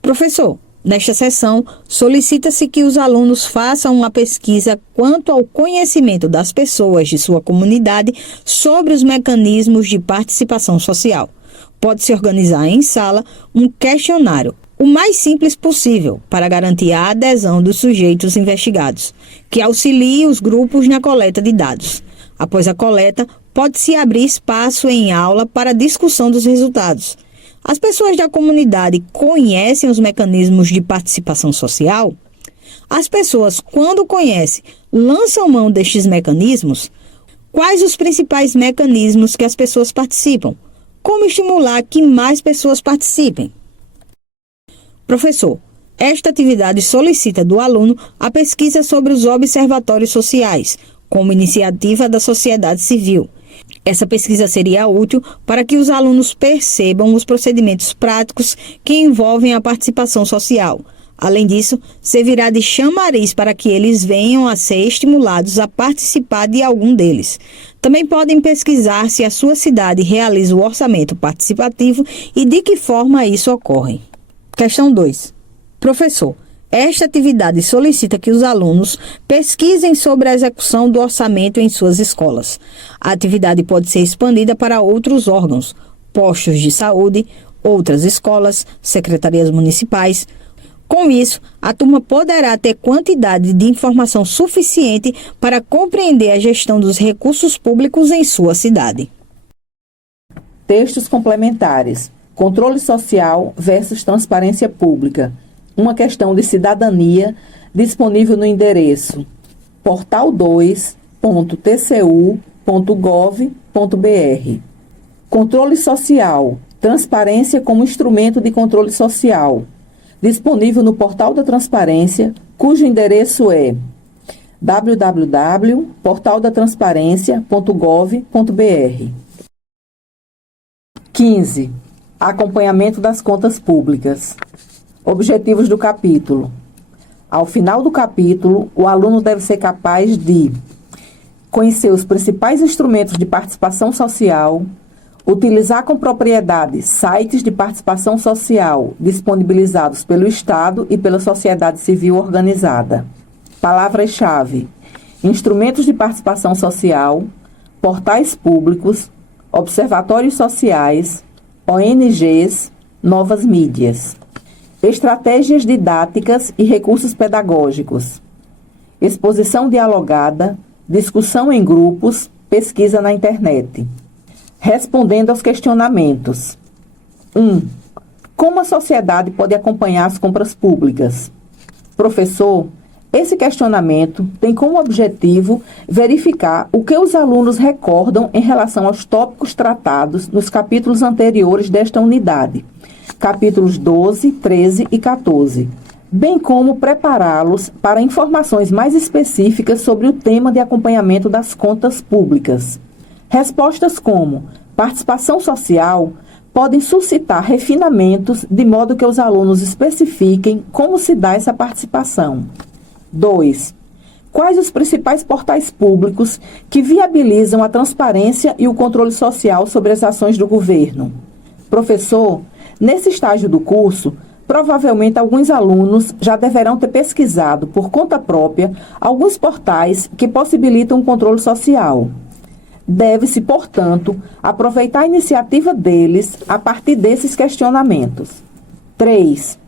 Professor, nesta sessão, solicita-se que os alunos façam uma pesquisa quanto ao conhecimento das pessoas de sua comunidade sobre os mecanismos de participação social. Pode-se organizar em sala um questionário, o mais simples possível, para garantir a adesão dos sujeitos investigados, que auxilie os grupos na coleta de dados. Após a coleta, pode-se abrir espaço em aula para discussão dos resultados. As pessoas da comunidade conhecem os mecanismos de participação social? As pessoas, quando conhecem, lançam mão destes mecanismos? Quais os principais mecanismos que as pessoas participam? Como estimular que mais pessoas participem? Professor, esta atividade solicita do aluno a pesquisa sobre os observatórios sociais, como iniciativa da sociedade civil. Essa pesquisa seria útil para que os alunos percebam os procedimentos práticos que envolvem a participação social. Além disso, servirá de chamariz para que eles venham a ser estimulados a participar de algum deles. Também podem pesquisar se a sua cidade realiza o orçamento participativo e de que forma isso ocorre. Questão 2. Professor, esta atividade solicita que os alunos pesquisem sobre a execução do orçamento em suas escolas. A atividade pode ser expandida para outros órgãos, postos de saúde, outras escolas, secretarias municipais. Com isso, a turma poderá ter quantidade de informação suficiente para compreender a gestão dos recursos públicos em sua cidade. Textos complementares. Controle social versus transparência pública. Uma questão de cidadania, disponível no endereço portal2.tcu.gov.br. Controle social, transparência como instrumento de controle social, disponível no portal da transparência, cujo endereço é www.portaldatransparencia.gov.br. 15. Acompanhamento das contas públicas. Objetivos do capítulo. Ao final do capítulo, o aluno deve ser capaz de conhecer os principais instrumentos de participação social, utilizar com propriedade sites de participação social disponibilizados pelo Estado e pela sociedade civil organizada. Palavras-chave: instrumentos de participação social, portais públicos, observatórios sociais, ONGs, novas mídias, estratégias didáticas e recursos pedagógicos, exposição dialogada, discussão em grupos, pesquisa na internet. Respondendo aos questionamentos. 1. Como a sociedade pode acompanhar as compras públicas? Professor, esse questionamento tem como objetivo verificar o que os alunos recordam em relação aos tópicos tratados nos capítulos anteriores desta unidade, capítulos 12, 13 e 14, bem como prepará-los para informações mais específicas sobre o tema de acompanhamento das contas públicas. Respostas como participação social podem suscitar refinamentos de modo que os alunos especifiquem como se dá essa participação. 2. Quais os principais portais públicos que viabilizam a transparência e o controle social sobre as ações do governo? Professor, nesse estágio do curso, provavelmente alguns alunos já deverão ter pesquisado por conta própria alguns portais que possibilitam o controle social. Deve-se, portanto, aproveitar a iniciativa deles a partir desses questionamentos. 3.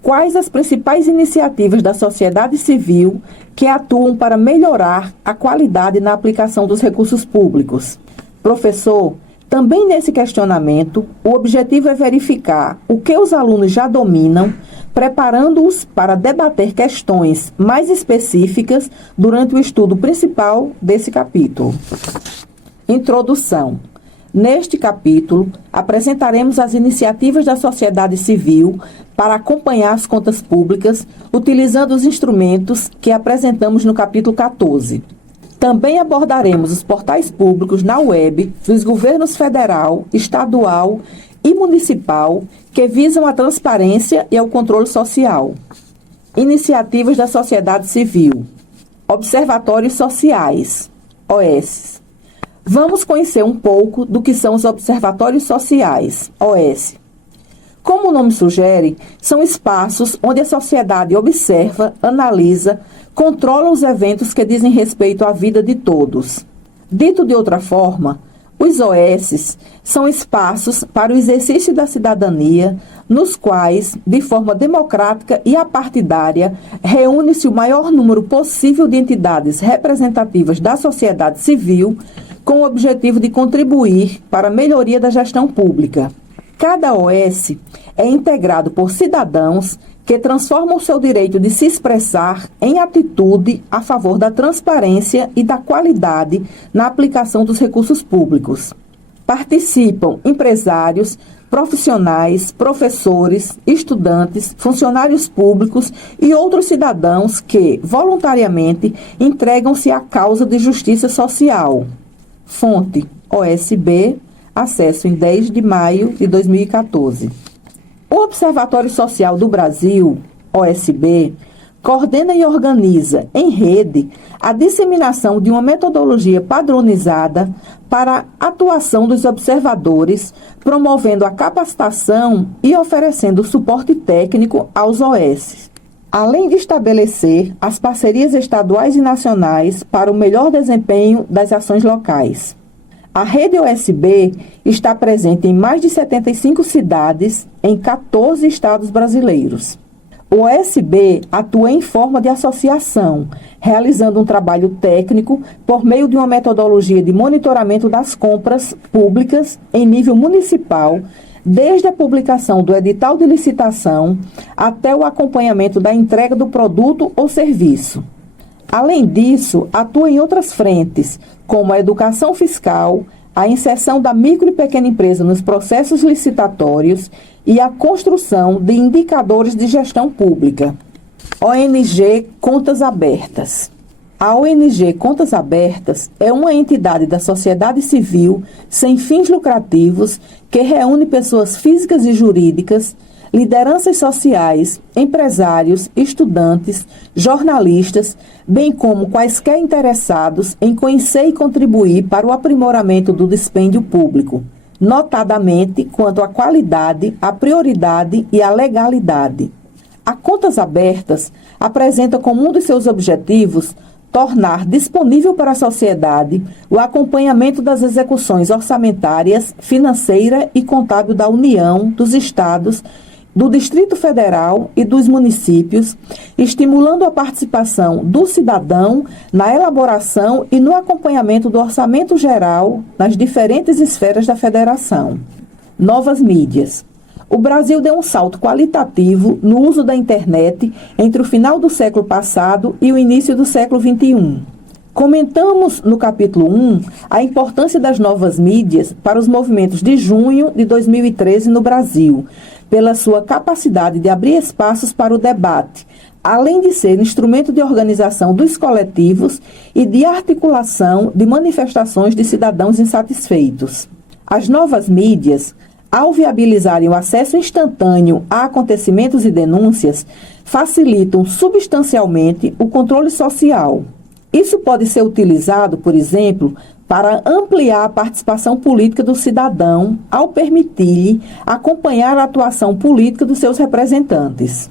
Quais as principais iniciativas da sociedade civil que atuam para melhorar a qualidade na aplicação dos recursos públicos? Professor, também nesse questionamento, o objetivo é verificar o que os alunos já dominam, preparando-os para debater questões mais específicas durante o estudo principal desse capítulo. Introdução. Neste capítulo, apresentaremos as iniciativas da sociedade civil para acompanhar as contas públicas, utilizando os instrumentos que apresentamos no capítulo 14. Também abordaremos os portais públicos na web dos governos federal, estadual e municipal que visam a transparência e ao controle social. Iniciativas da sociedade civil. Observatórios sociais, OS. Vamos conhecer um pouco do que são os observatórios sociais, OS. Como o nome sugere, são espaços onde a sociedade observa, analisa, controla os eventos que dizem respeito à vida de todos. Dito de outra forma, os OS são espaços para o exercício da cidadania, nos quais, de forma democrática e apartidária, reúne-se o maior número possível de entidades representativas da sociedade civil, com o objetivo de contribuir para a melhoria da gestão pública. Cada OS é integrado por cidadãos que transformam o seu direito de se expressar em atitude a favor da transparência e da qualidade na aplicação dos recursos públicos. Participam empresários, profissionais, professores, estudantes, funcionários públicos e outros cidadãos que, voluntariamente, entregam-se à causa de justiça social. Fonte: OSB, acesso em 10 de maio de 2014. O Observatório Social do Brasil, OSB, coordena e organiza, em rede, a disseminação de uma metodologia padronizada para a atuação dos observadores, promovendo a capacitação e oferecendo suporte técnico aos OS. Além de estabelecer as parcerias estaduais e nacionais para o melhor desempenho das ações locais. A rede OSB está presente em mais de 75 cidades em 14 estados brasileiros. O OSB atua em forma de associação, realizando um trabalho técnico por meio de uma metodologia de monitoramento das compras públicas em nível municipal, desde a publicação do edital de licitação até o acompanhamento da entrega do produto ou serviço. Além disso, atua em outras frentes, como a educação fiscal, a inserção da micro e pequena empresa nos processos licitatórios e a construção de indicadores de gestão pública. ONG Contas Abertas. A ONG Contas Abertas é uma entidade da sociedade civil sem fins lucrativos que reúne pessoas físicas e jurídicas, lideranças sociais, empresários, estudantes, jornalistas, bem como quaisquer interessados em conhecer e contribuir para o aprimoramento do dispêndio público, notadamente quanto à qualidade, à prioridade e à legalidade. A Contas Abertas apresenta como um dos seus objetivos tornar disponível para a sociedade o acompanhamento das execuções orçamentárias, financeira e contábil da União, dos Estados, do Distrito Federal e dos municípios, estimulando a participação do cidadão na elaboração e no acompanhamento do orçamento geral nas diferentes esferas da federação. Novas mídias. O Brasil deu um salto qualitativo no uso da internet entre o final do século passado e o início do século XXI. Comentamos no capítulo 1 a importância das novas mídias para os movimentos de junho de 2013 no Brasil, pela sua capacidade de abrir espaços para o debate, além de ser instrumento de organização dos coletivos e de articulação de manifestações de cidadãos insatisfeitos. As novas mídias, ao viabilizarem o acesso instantâneo a acontecimentos e denúncias, facilitam substancialmente o controle social. Isso pode ser utilizado, por exemplo, para ampliar a participação política do cidadão ao permitir-lhe acompanhar a atuação política dos seus representantes.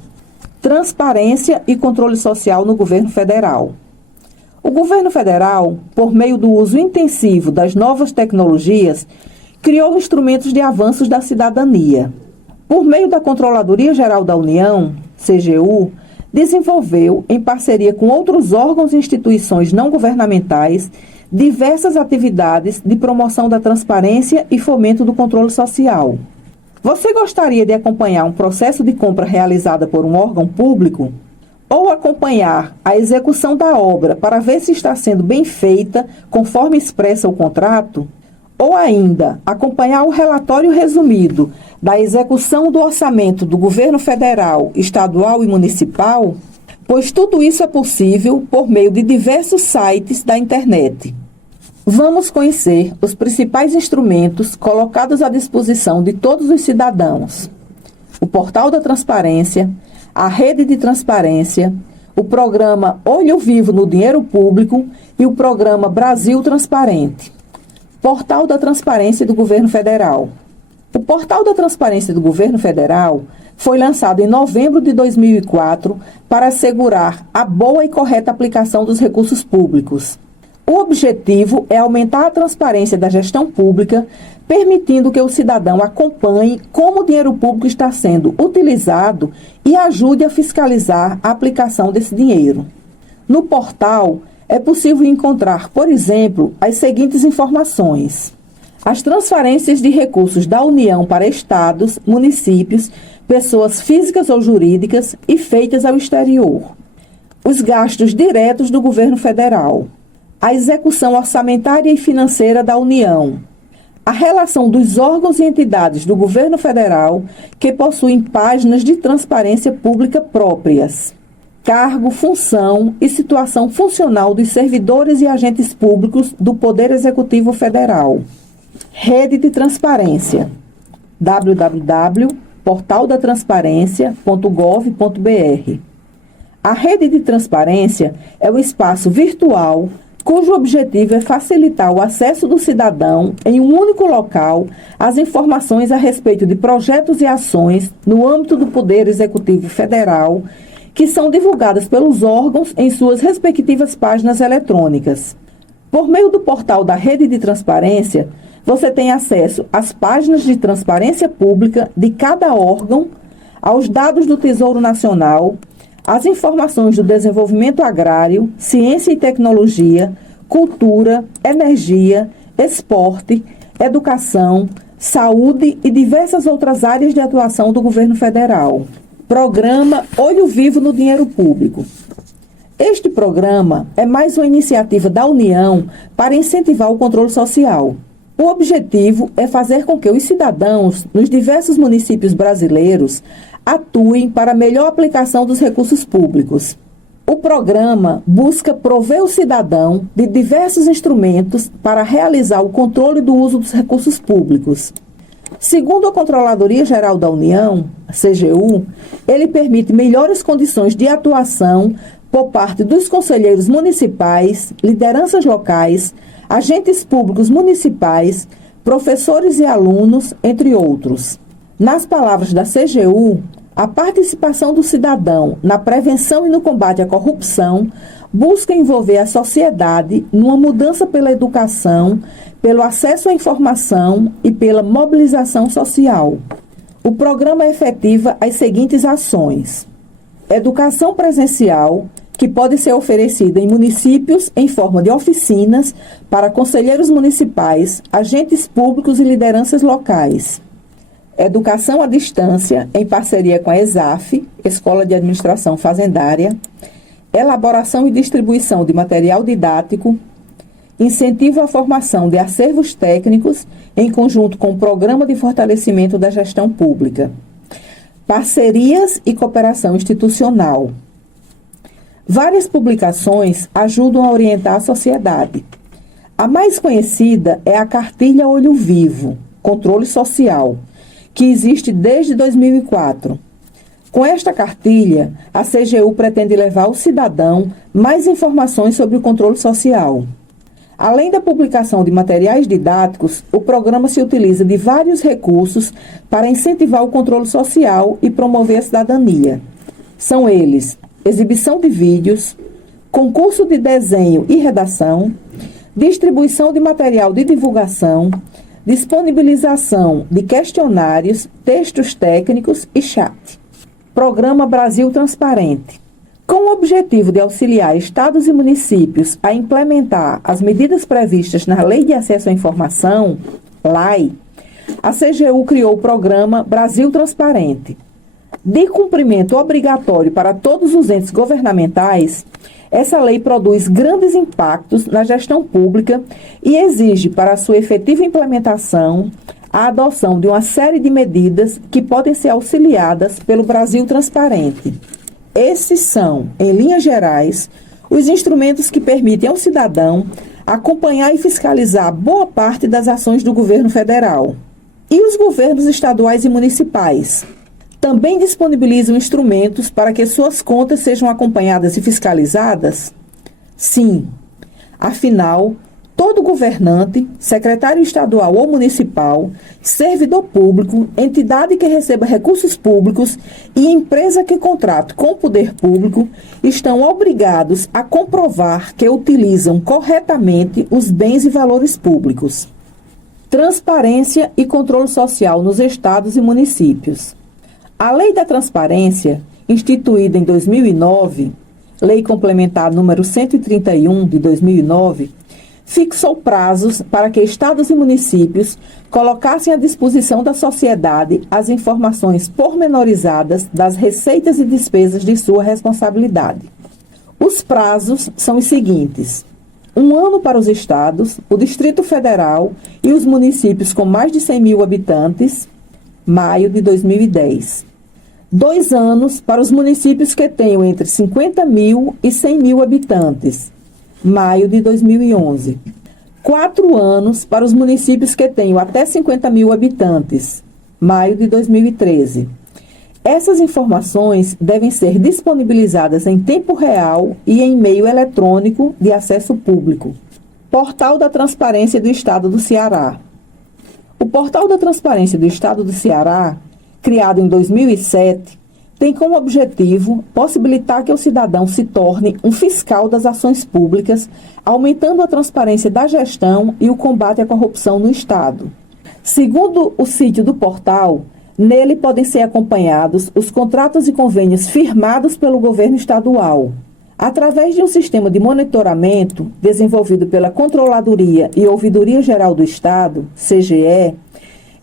Transparência e controle social no governo federal. O governo federal, por meio do uso intensivo das novas tecnologias, criou instrumentos de avanços da cidadania. Por meio da Controladoria Geral da União, CGU, desenvolveu, em parceria com outros órgãos e instituições não governamentais, diversas atividades de promoção da transparência e fomento do controle social. Você gostaria de acompanhar um processo de compra realizada por um órgão público? Ou acompanhar a execução da obra para ver se está sendo bem feita, conforme expressa o contrato? Ou ainda, acompanhar o relatório resumido da execução do orçamento do governo federal, estadual e municipal? Pois tudo isso é possível por meio de diversos sites da internet. Vamos conhecer os principais instrumentos colocados à disposição de todos os cidadãos: o Portal da Transparência, a Rede de Transparência, o programa Olho Vivo no Dinheiro Público e o programa Brasil Transparente. Portal da Transparência do Governo Federal. O Portal da Transparência do Governo Federal foi lançado em novembro de 2004 para assegurar a boa e correta aplicação dos recursos públicos. O objetivo é aumentar a transparência da gestão pública, permitindo que o cidadão acompanhe como o dinheiro público está sendo utilizado e ajude a fiscalizar a aplicação desse dinheiro. No portal, é possível encontrar, por exemplo, as seguintes informações: as transferências de recursos da União para estados, municípios, pessoas físicas ou jurídicas e feitas ao exterior, os gastos diretos do governo federal, a execução orçamentária e financeira da União, a relação dos órgãos e entidades do governo federal que possuem páginas de transparência pública próprias, cargo, função e situação funcional dos servidores e agentes públicos do Poder Executivo Federal. Rede de Transparência. www.portaldatransparencia.gov.br. A Rede de Transparência é um espaço virtual cujo objetivo é facilitar o acesso do cidadão em um único local às informações a respeito de projetos e ações no âmbito do Poder Executivo Federal que são divulgadas pelos órgãos em suas respectivas páginas eletrônicas. Por meio do portal da Rede de Transparência, você tem acesso às páginas de transparência pública de cada órgão, aos dados do Tesouro Nacional, às informações do desenvolvimento agrário, ciência e tecnologia, cultura, energia, esporte, educação, saúde e diversas outras áreas de atuação do governo federal. Programa Olho Vivo no Dinheiro Público. Este programa é mais uma iniciativa da União para incentivar o controle social. O objetivo é fazer com que os cidadãos nos diversos municípios brasileiros atuem para a melhor aplicação dos recursos públicos. O programa busca prover o cidadão de diversos instrumentos para realizar o controle do uso dos recursos públicos. Segundo a Controladoria Geral da União, a CGU, ele permite melhores condições de atuação por parte dos conselheiros municipais, lideranças locais, agentes públicos municipais, professores e alunos, entre outros. Nas palavras da CGU, a participação do cidadão na prevenção e no combate à corrupção busca envolver a sociedade numa mudança pela educação, pelo acesso à informação e pela mobilização social. O programa efetiva as seguintes ações: educação presencial, que pode ser oferecida em municípios em forma de oficinas para conselheiros municipais, agentes públicos e lideranças locais. Educação à distância, em parceria com a ESAF, Escola de Administração Fazendária. Elaboração e distribuição de material didático. Incentivo à formação de acervos técnicos, em conjunto com o Programa de Fortalecimento da Gestão Pública. Parcerias e cooperação institucional. Várias publicações ajudam a orientar a sociedade. A mais conhecida é a Cartilha Olho Vivo, Controle Social, que existe desde 2004. Com esta cartilha, a CGU pretende levar ao cidadão mais informações sobre o controle social. Além da publicação de materiais didáticos, o programa se utiliza de vários recursos para incentivar o controle social e promover a cidadania. São eles: exibição de vídeos, concurso de desenho e redação, distribuição de material de divulgação, disponibilização de questionários, textos técnicos e chat. Programa Brasil Transparente. Com o objetivo de auxiliar estados e municípios a implementar as medidas previstas na Lei de Acesso à Informação, LAI, a CGU criou o programa Brasil Transparente. De cumprimento obrigatório para todos os entes governamentais, essa lei produz grandes impactos na gestão pública e exige para sua efetiva implementação a adoção de uma série de medidas que podem ser auxiliadas pelo Brasil Transparente. Esses são, em linhas gerais, os instrumentos que permitem ao cidadão acompanhar e fiscalizar boa parte das ações do governo federal. E os governos estaduais e municipais também disponibilizam instrumentos para que suas contas sejam acompanhadas e fiscalizadas? Sim. Afinal, todo governante, secretário estadual ou municipal, servidor público, entidade que receba recursos públicos e empresa que contrate com o poder público estão obrigados a comprovar que utilizam corretamente os bens e valores públicos. Transparência e controle social nos estados e municípios. A Lei da Transparência, instituída em 2009, Lei Complementar número 131 de 2009, fixou prazos para que estados e municípios colocassem à disposição da sociedade as informações pormenorizadas das receitas e despesas de sua responsabilidade. Os prazos são os seguintes: 1 ano para os estados, o Distrito Federal e os municípios com mais de 100 mil habitantes, maio de 2010. 2 anos para os municípios que tenham entre 50 mil e 100 mil habitantes, maio de 2011. 4 anos para os municípios que tenham até 50 mil habitantes, maio de 2013. Essas informações devem ser disponibilizadas em tempo real e em meio eletrônico de acesso público. Portal da Transparência do Estado do Ceará. O Portal da Transparência do Estado do Ceará, criado em 2007, tem como objetivo possibilitar que o cidadão se torne um fiscal das ações públicas, aumentando a transparência da gestão e o combate à corrupção no Estado. Segundo o sítio do portal, nele podem ser acompanhados os contratos e convênios firmados pelo governo estadual. Através de um sistema de monitoramento desenvolvido pela Controladoria e Ouvidoria Geral do Estado, CGE,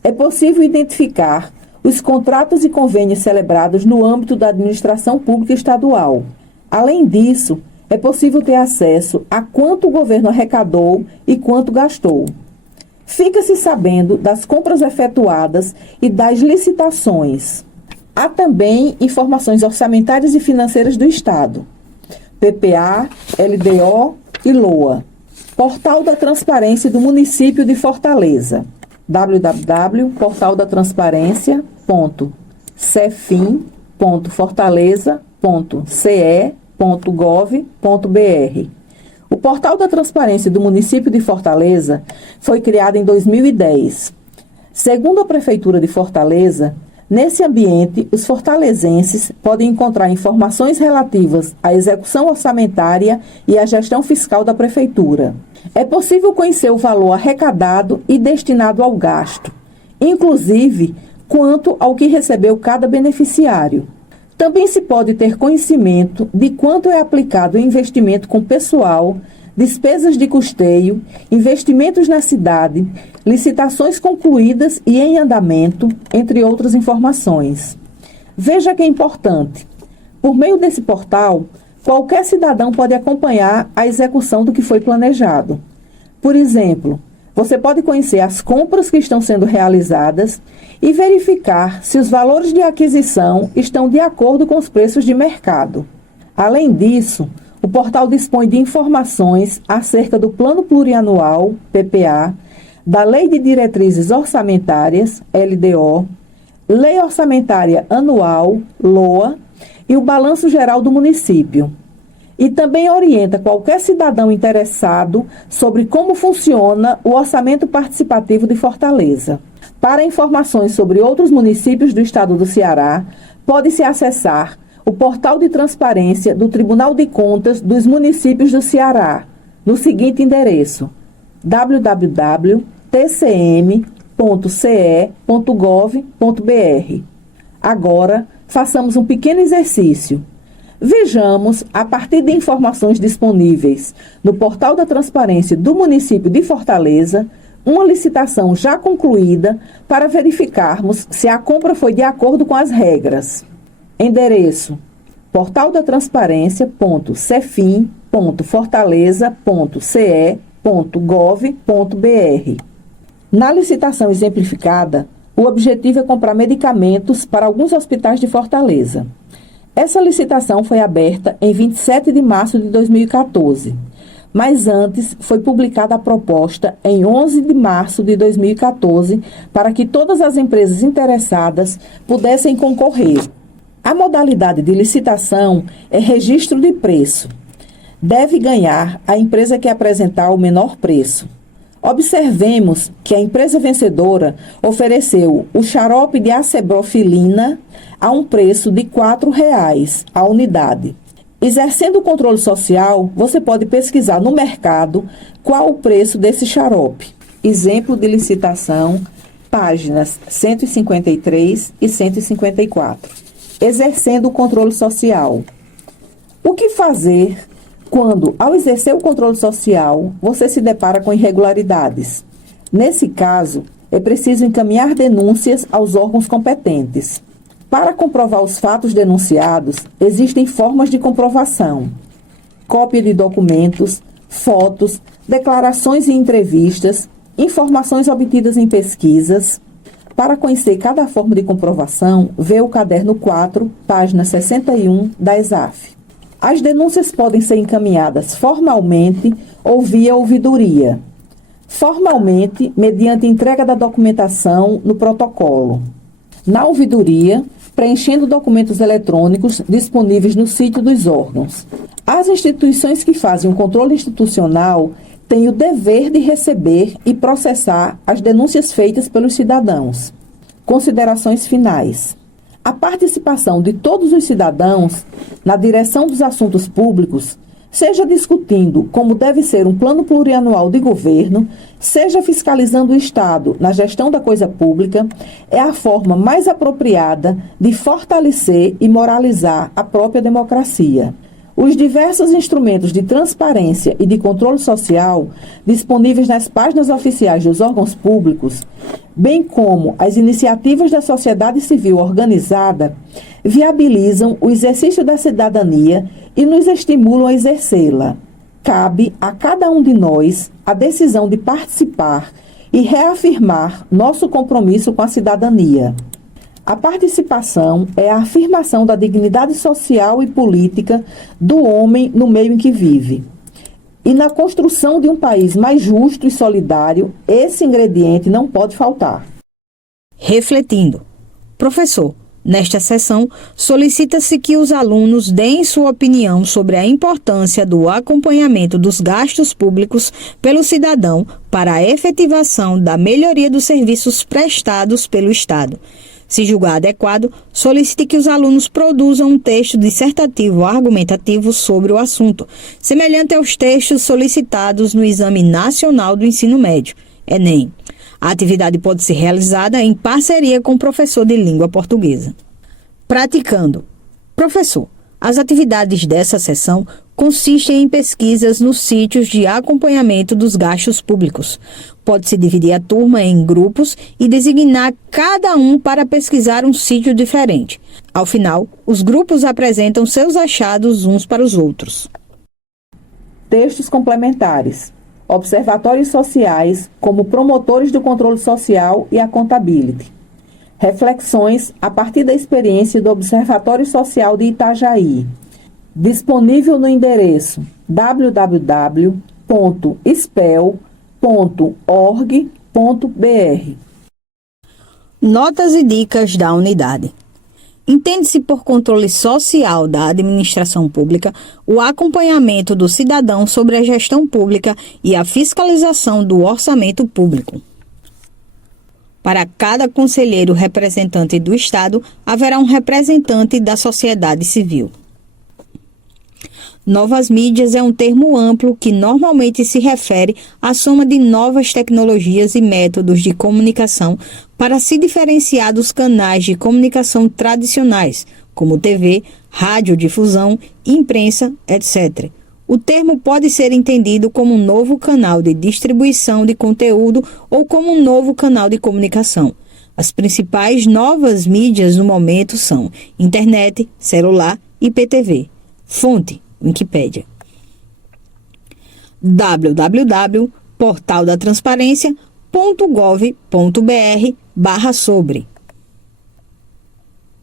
é possível identificar os contratos e convênios celebrados no âmbito da administração pública estadual. Além disso, é possível ter acesso a quanto o governo arrecadou e quanto gastou. Fica-se sabendo das compras efetuadas e das licitações. Há também informações orçamentárias e financeiras do Estado: PPA, LDO e LOA. Portal da Transparência do município de Fortaleza: www.cefim.fortaleza.ce.gov.br. O Portal da Transparência do município de Fortaleza foi criado em 2010. Segundo a Prefeitura de Fortaleza, Nesse ambiente, os fortalezenses podem encontrar informações relativas à execução orçamentária e à gestão fiscal da Prefeitura. É possível conhecer o valor arrecadado e destinado ao gasto, inclusive quanto ao que recebeu cada beneficiário. Também se pode ter conhecimento de quanto é aplicado em investimento com pessoal, despesas de custeio, investimentos na cidade, licitações concluídas e em andamento, entre outras informações. Veja que é importante. Por meio desse portal, qualquer cidadão pode acompanhar a execução do que foi planejado. Por exemplo, você pode conhecer as compras que estão sendo realizadas e verificar se os valores de aquisição estão de acordo com os preços de mercado. Além disso, o portal dispõe de informações acerca do Plano Plurianual, PPA, da Lei de Diretrizes Orçamentárias, LDO, Lei Orçamentária Anual, LOA, e o Balanço Geral do Município. E também orienta qualquer cidadão interessado sobre como funciona o Orçamento Participativo de Fortaleza. Para informações sobre outros municípios do estado do Ceará, pode-se acessar o portal de transparência do Tribunal de Contas dos Municípios do Ceará, no seguinte endereço: www.tcm.ce.gov.br. Agora, façamos um pequeno exercício. Vejamos, a partir de informações disponíveis no portal da transparência do município de Fortaleza, uma licitação já concluída para verificarmos se a compra foi de acordo com as regras. Endereço: portaldatransparencia.cefim.fortaleza.ce.gov.br. Na licitação exemplificada, o objetivo é comprar medicamentos para alguns hospitais de Fortaleza. Essa licitação foi aberta em 27 de março de 2014, mas antes foi publicada a proposta em 11 de março de 2014 para que todas as empresas interessadas pudessem concorrer. A modalidade de licitação é registro de preço. Deve ganhar a empresa que apresentar o menor preço. Observemos que a empresa vencedora ofereceu o xarope de acebrofilina a um preço de R$ 4,00 a unidade. Exercendo o controle social, você pode pesquisar no mercado qual o preço desse xarope. Exemplo de licitação, páginas 153 e 154. Exercendo o controle social. O que fazer quando, ao exercer o controle social, você se depara com irregularidades? Nesse caso, é preciso encaminhar denúncias aos órgãos competentes. Para comprovar os fatos denunciados, existem formas de comprovação: cópia de documentos, fotos, declarações e entrevistas, informações obtidas em pesquisas. Para conhecer cada forma de comprovação, vê o caderno 4, página 61 da ESAF. As denúncias podem ser encaminhadas formalmente ou via ouvidoria. Formalmente, mediante entrega da documentação no protocolo. Na ouvidoria, preenchendo documentos eletrônicos disponíveis no sítio dos órgãos. As instituições que fazem o controle institucional têm o dever de receber e processar as denúncias feitas pelos cidadãos. Considerações finais. A participação de todos os cidadãos na direção dos assuntos públicos, seja discutindo como deve ser um plano plurianual de governo, seja fiscalizando o Estado na gestão da coisa pública, é a forma mais apropriada de fortalecer e moralizar a própria democracia. Os diversos instrumentos de transparência e de controle social disponíveis nas páginas oficiais dos órgãos públicos, bem como as iniciativas da sociedade civil organizada, viabilizam o exercício da cidadania e nos estimulam a exercê-la. Cabe a cada um de nós a decisão de participar e reafirmar nosso compromisso com a cidadania. A participação é a afirmação da dignidade social e política do homem no meio em que vive. E na construção de um país mais justo e solidário, esse ingrediente não pode faltar. Refletindo. Professor, nesta sessão, solicita-se que os alunos deem sua opinião sobre a importância do acompanhamento dos gastos públicos pelo cidadão para a efetivação da melhoria dos serviços prestados pelo Estado. Se julgar adequado, solicite que os alunos produzam um texto dissertativo ou argumentativo sobre o assunto, semelhante aos textos solicitados no Exame Nacional do Ensino Médio, Enem. A atividade pode ser realizada em parceria com o professor de língua portuguesa. Praticando. Professor, as atividades dessa sessão consistem em pesquisas nos sítios de acompanhamento dos gastos públicos. Pode-se dividir a turma em grupos e designar cada um para pesquisar um sítio diferente. Ao final, os grupos apresentam seus achados uns para os outros. Textos complementares. Observatórios sociais como promotores do controle social e accountability. Reflexões a partir da experiência do Observatório Social de Itajaí. Disponível no endereço www.spel.org.br. Notas e dicas da unidade. Entende-se por controle social da administração pública o acompanhamento do cidadão sobre a gestão pública e a fiscalização do orçamento público. Para cada conselheiro representante do Estado, haverá um representante da sociedade civil. Novas mídias é um termo amplo que normalmente se refere à soma de novas tecnologias e métodos de comunicação para se diferenciar dos canais de comunicação tradicionais, como TV, radiodifusão, imprensa, etc. O termo pode ser entendido como um novo canal de distribuição de conteúdo ou como um novo canal de comunicação. As principais novas mídias no momento são internet, celular e IPTV. Fonte: Wikipédia. www.portaldatransparencia.gov.br/sobre.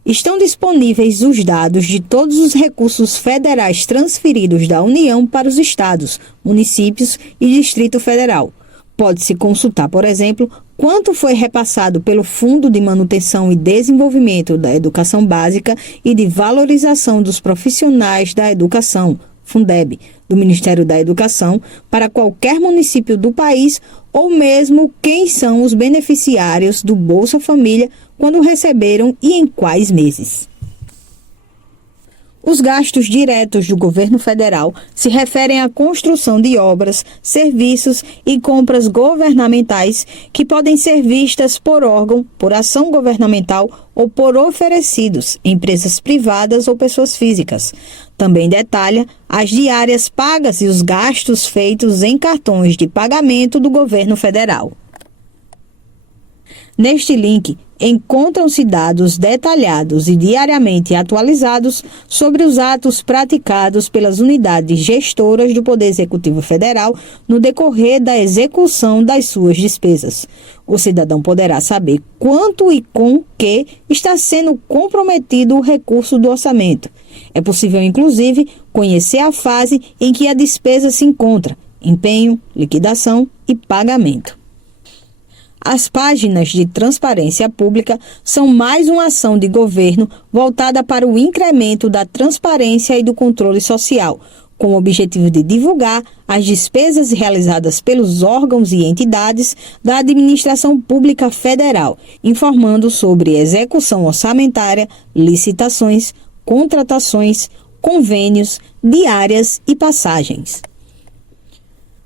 Estão disponíveis os dados de todos os recursos federais transferidos da União para os estados, municípios e Distrito Federal. Pode-se consultar, por exemplo, quanto foi repassado pelo Fundo de Manutenção e Desenvolvimento da Educação Básica e de Valorização dos Profissionais da Educação, Fundeb, do Ministério da Educação, para qualquer município do país, ou mesmo quem são os beneficiários do Bolsa Família, quando receberam e em quais meses. Os gastos diretos do governo federal se referem à construção de obras, serviços e compras governamentais que podem ser vistas por órgão, por ação governamental ou por oferecidos, empresas privadas ou pessoas físicas. Também detalha as diárias pagas e os gastos feitos em cartões de pagamento do governo federal. Neste link, encontram-se dados detalhados e diariamente atualizados sobre os atos praticados pelas unidades gestoras do Poder Executivo Federal no decorrer da execução das suas despesas. O cidadão poderá saber quanto e com que está sendo comprometido o recurso do orçamento. É possível, inclusive, conhecer a fase em que a despesa se encontra: empenho, liquidação e pagamento. As páginas de transparência pública são mais uma ação de governo voltada para o incremento da transparência e do controle social, com o objetivo de divulgar as despesas realizadas pelos órgãos e entidades da administração pública federal, informando sobre execução orçamentária, licitações, contratações, convênios, diárias e passagens.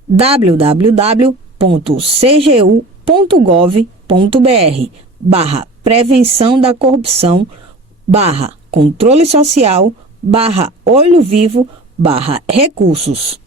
www.cgu.gov.br/prevenção da corrupção /controle social /olho vivo /recursos.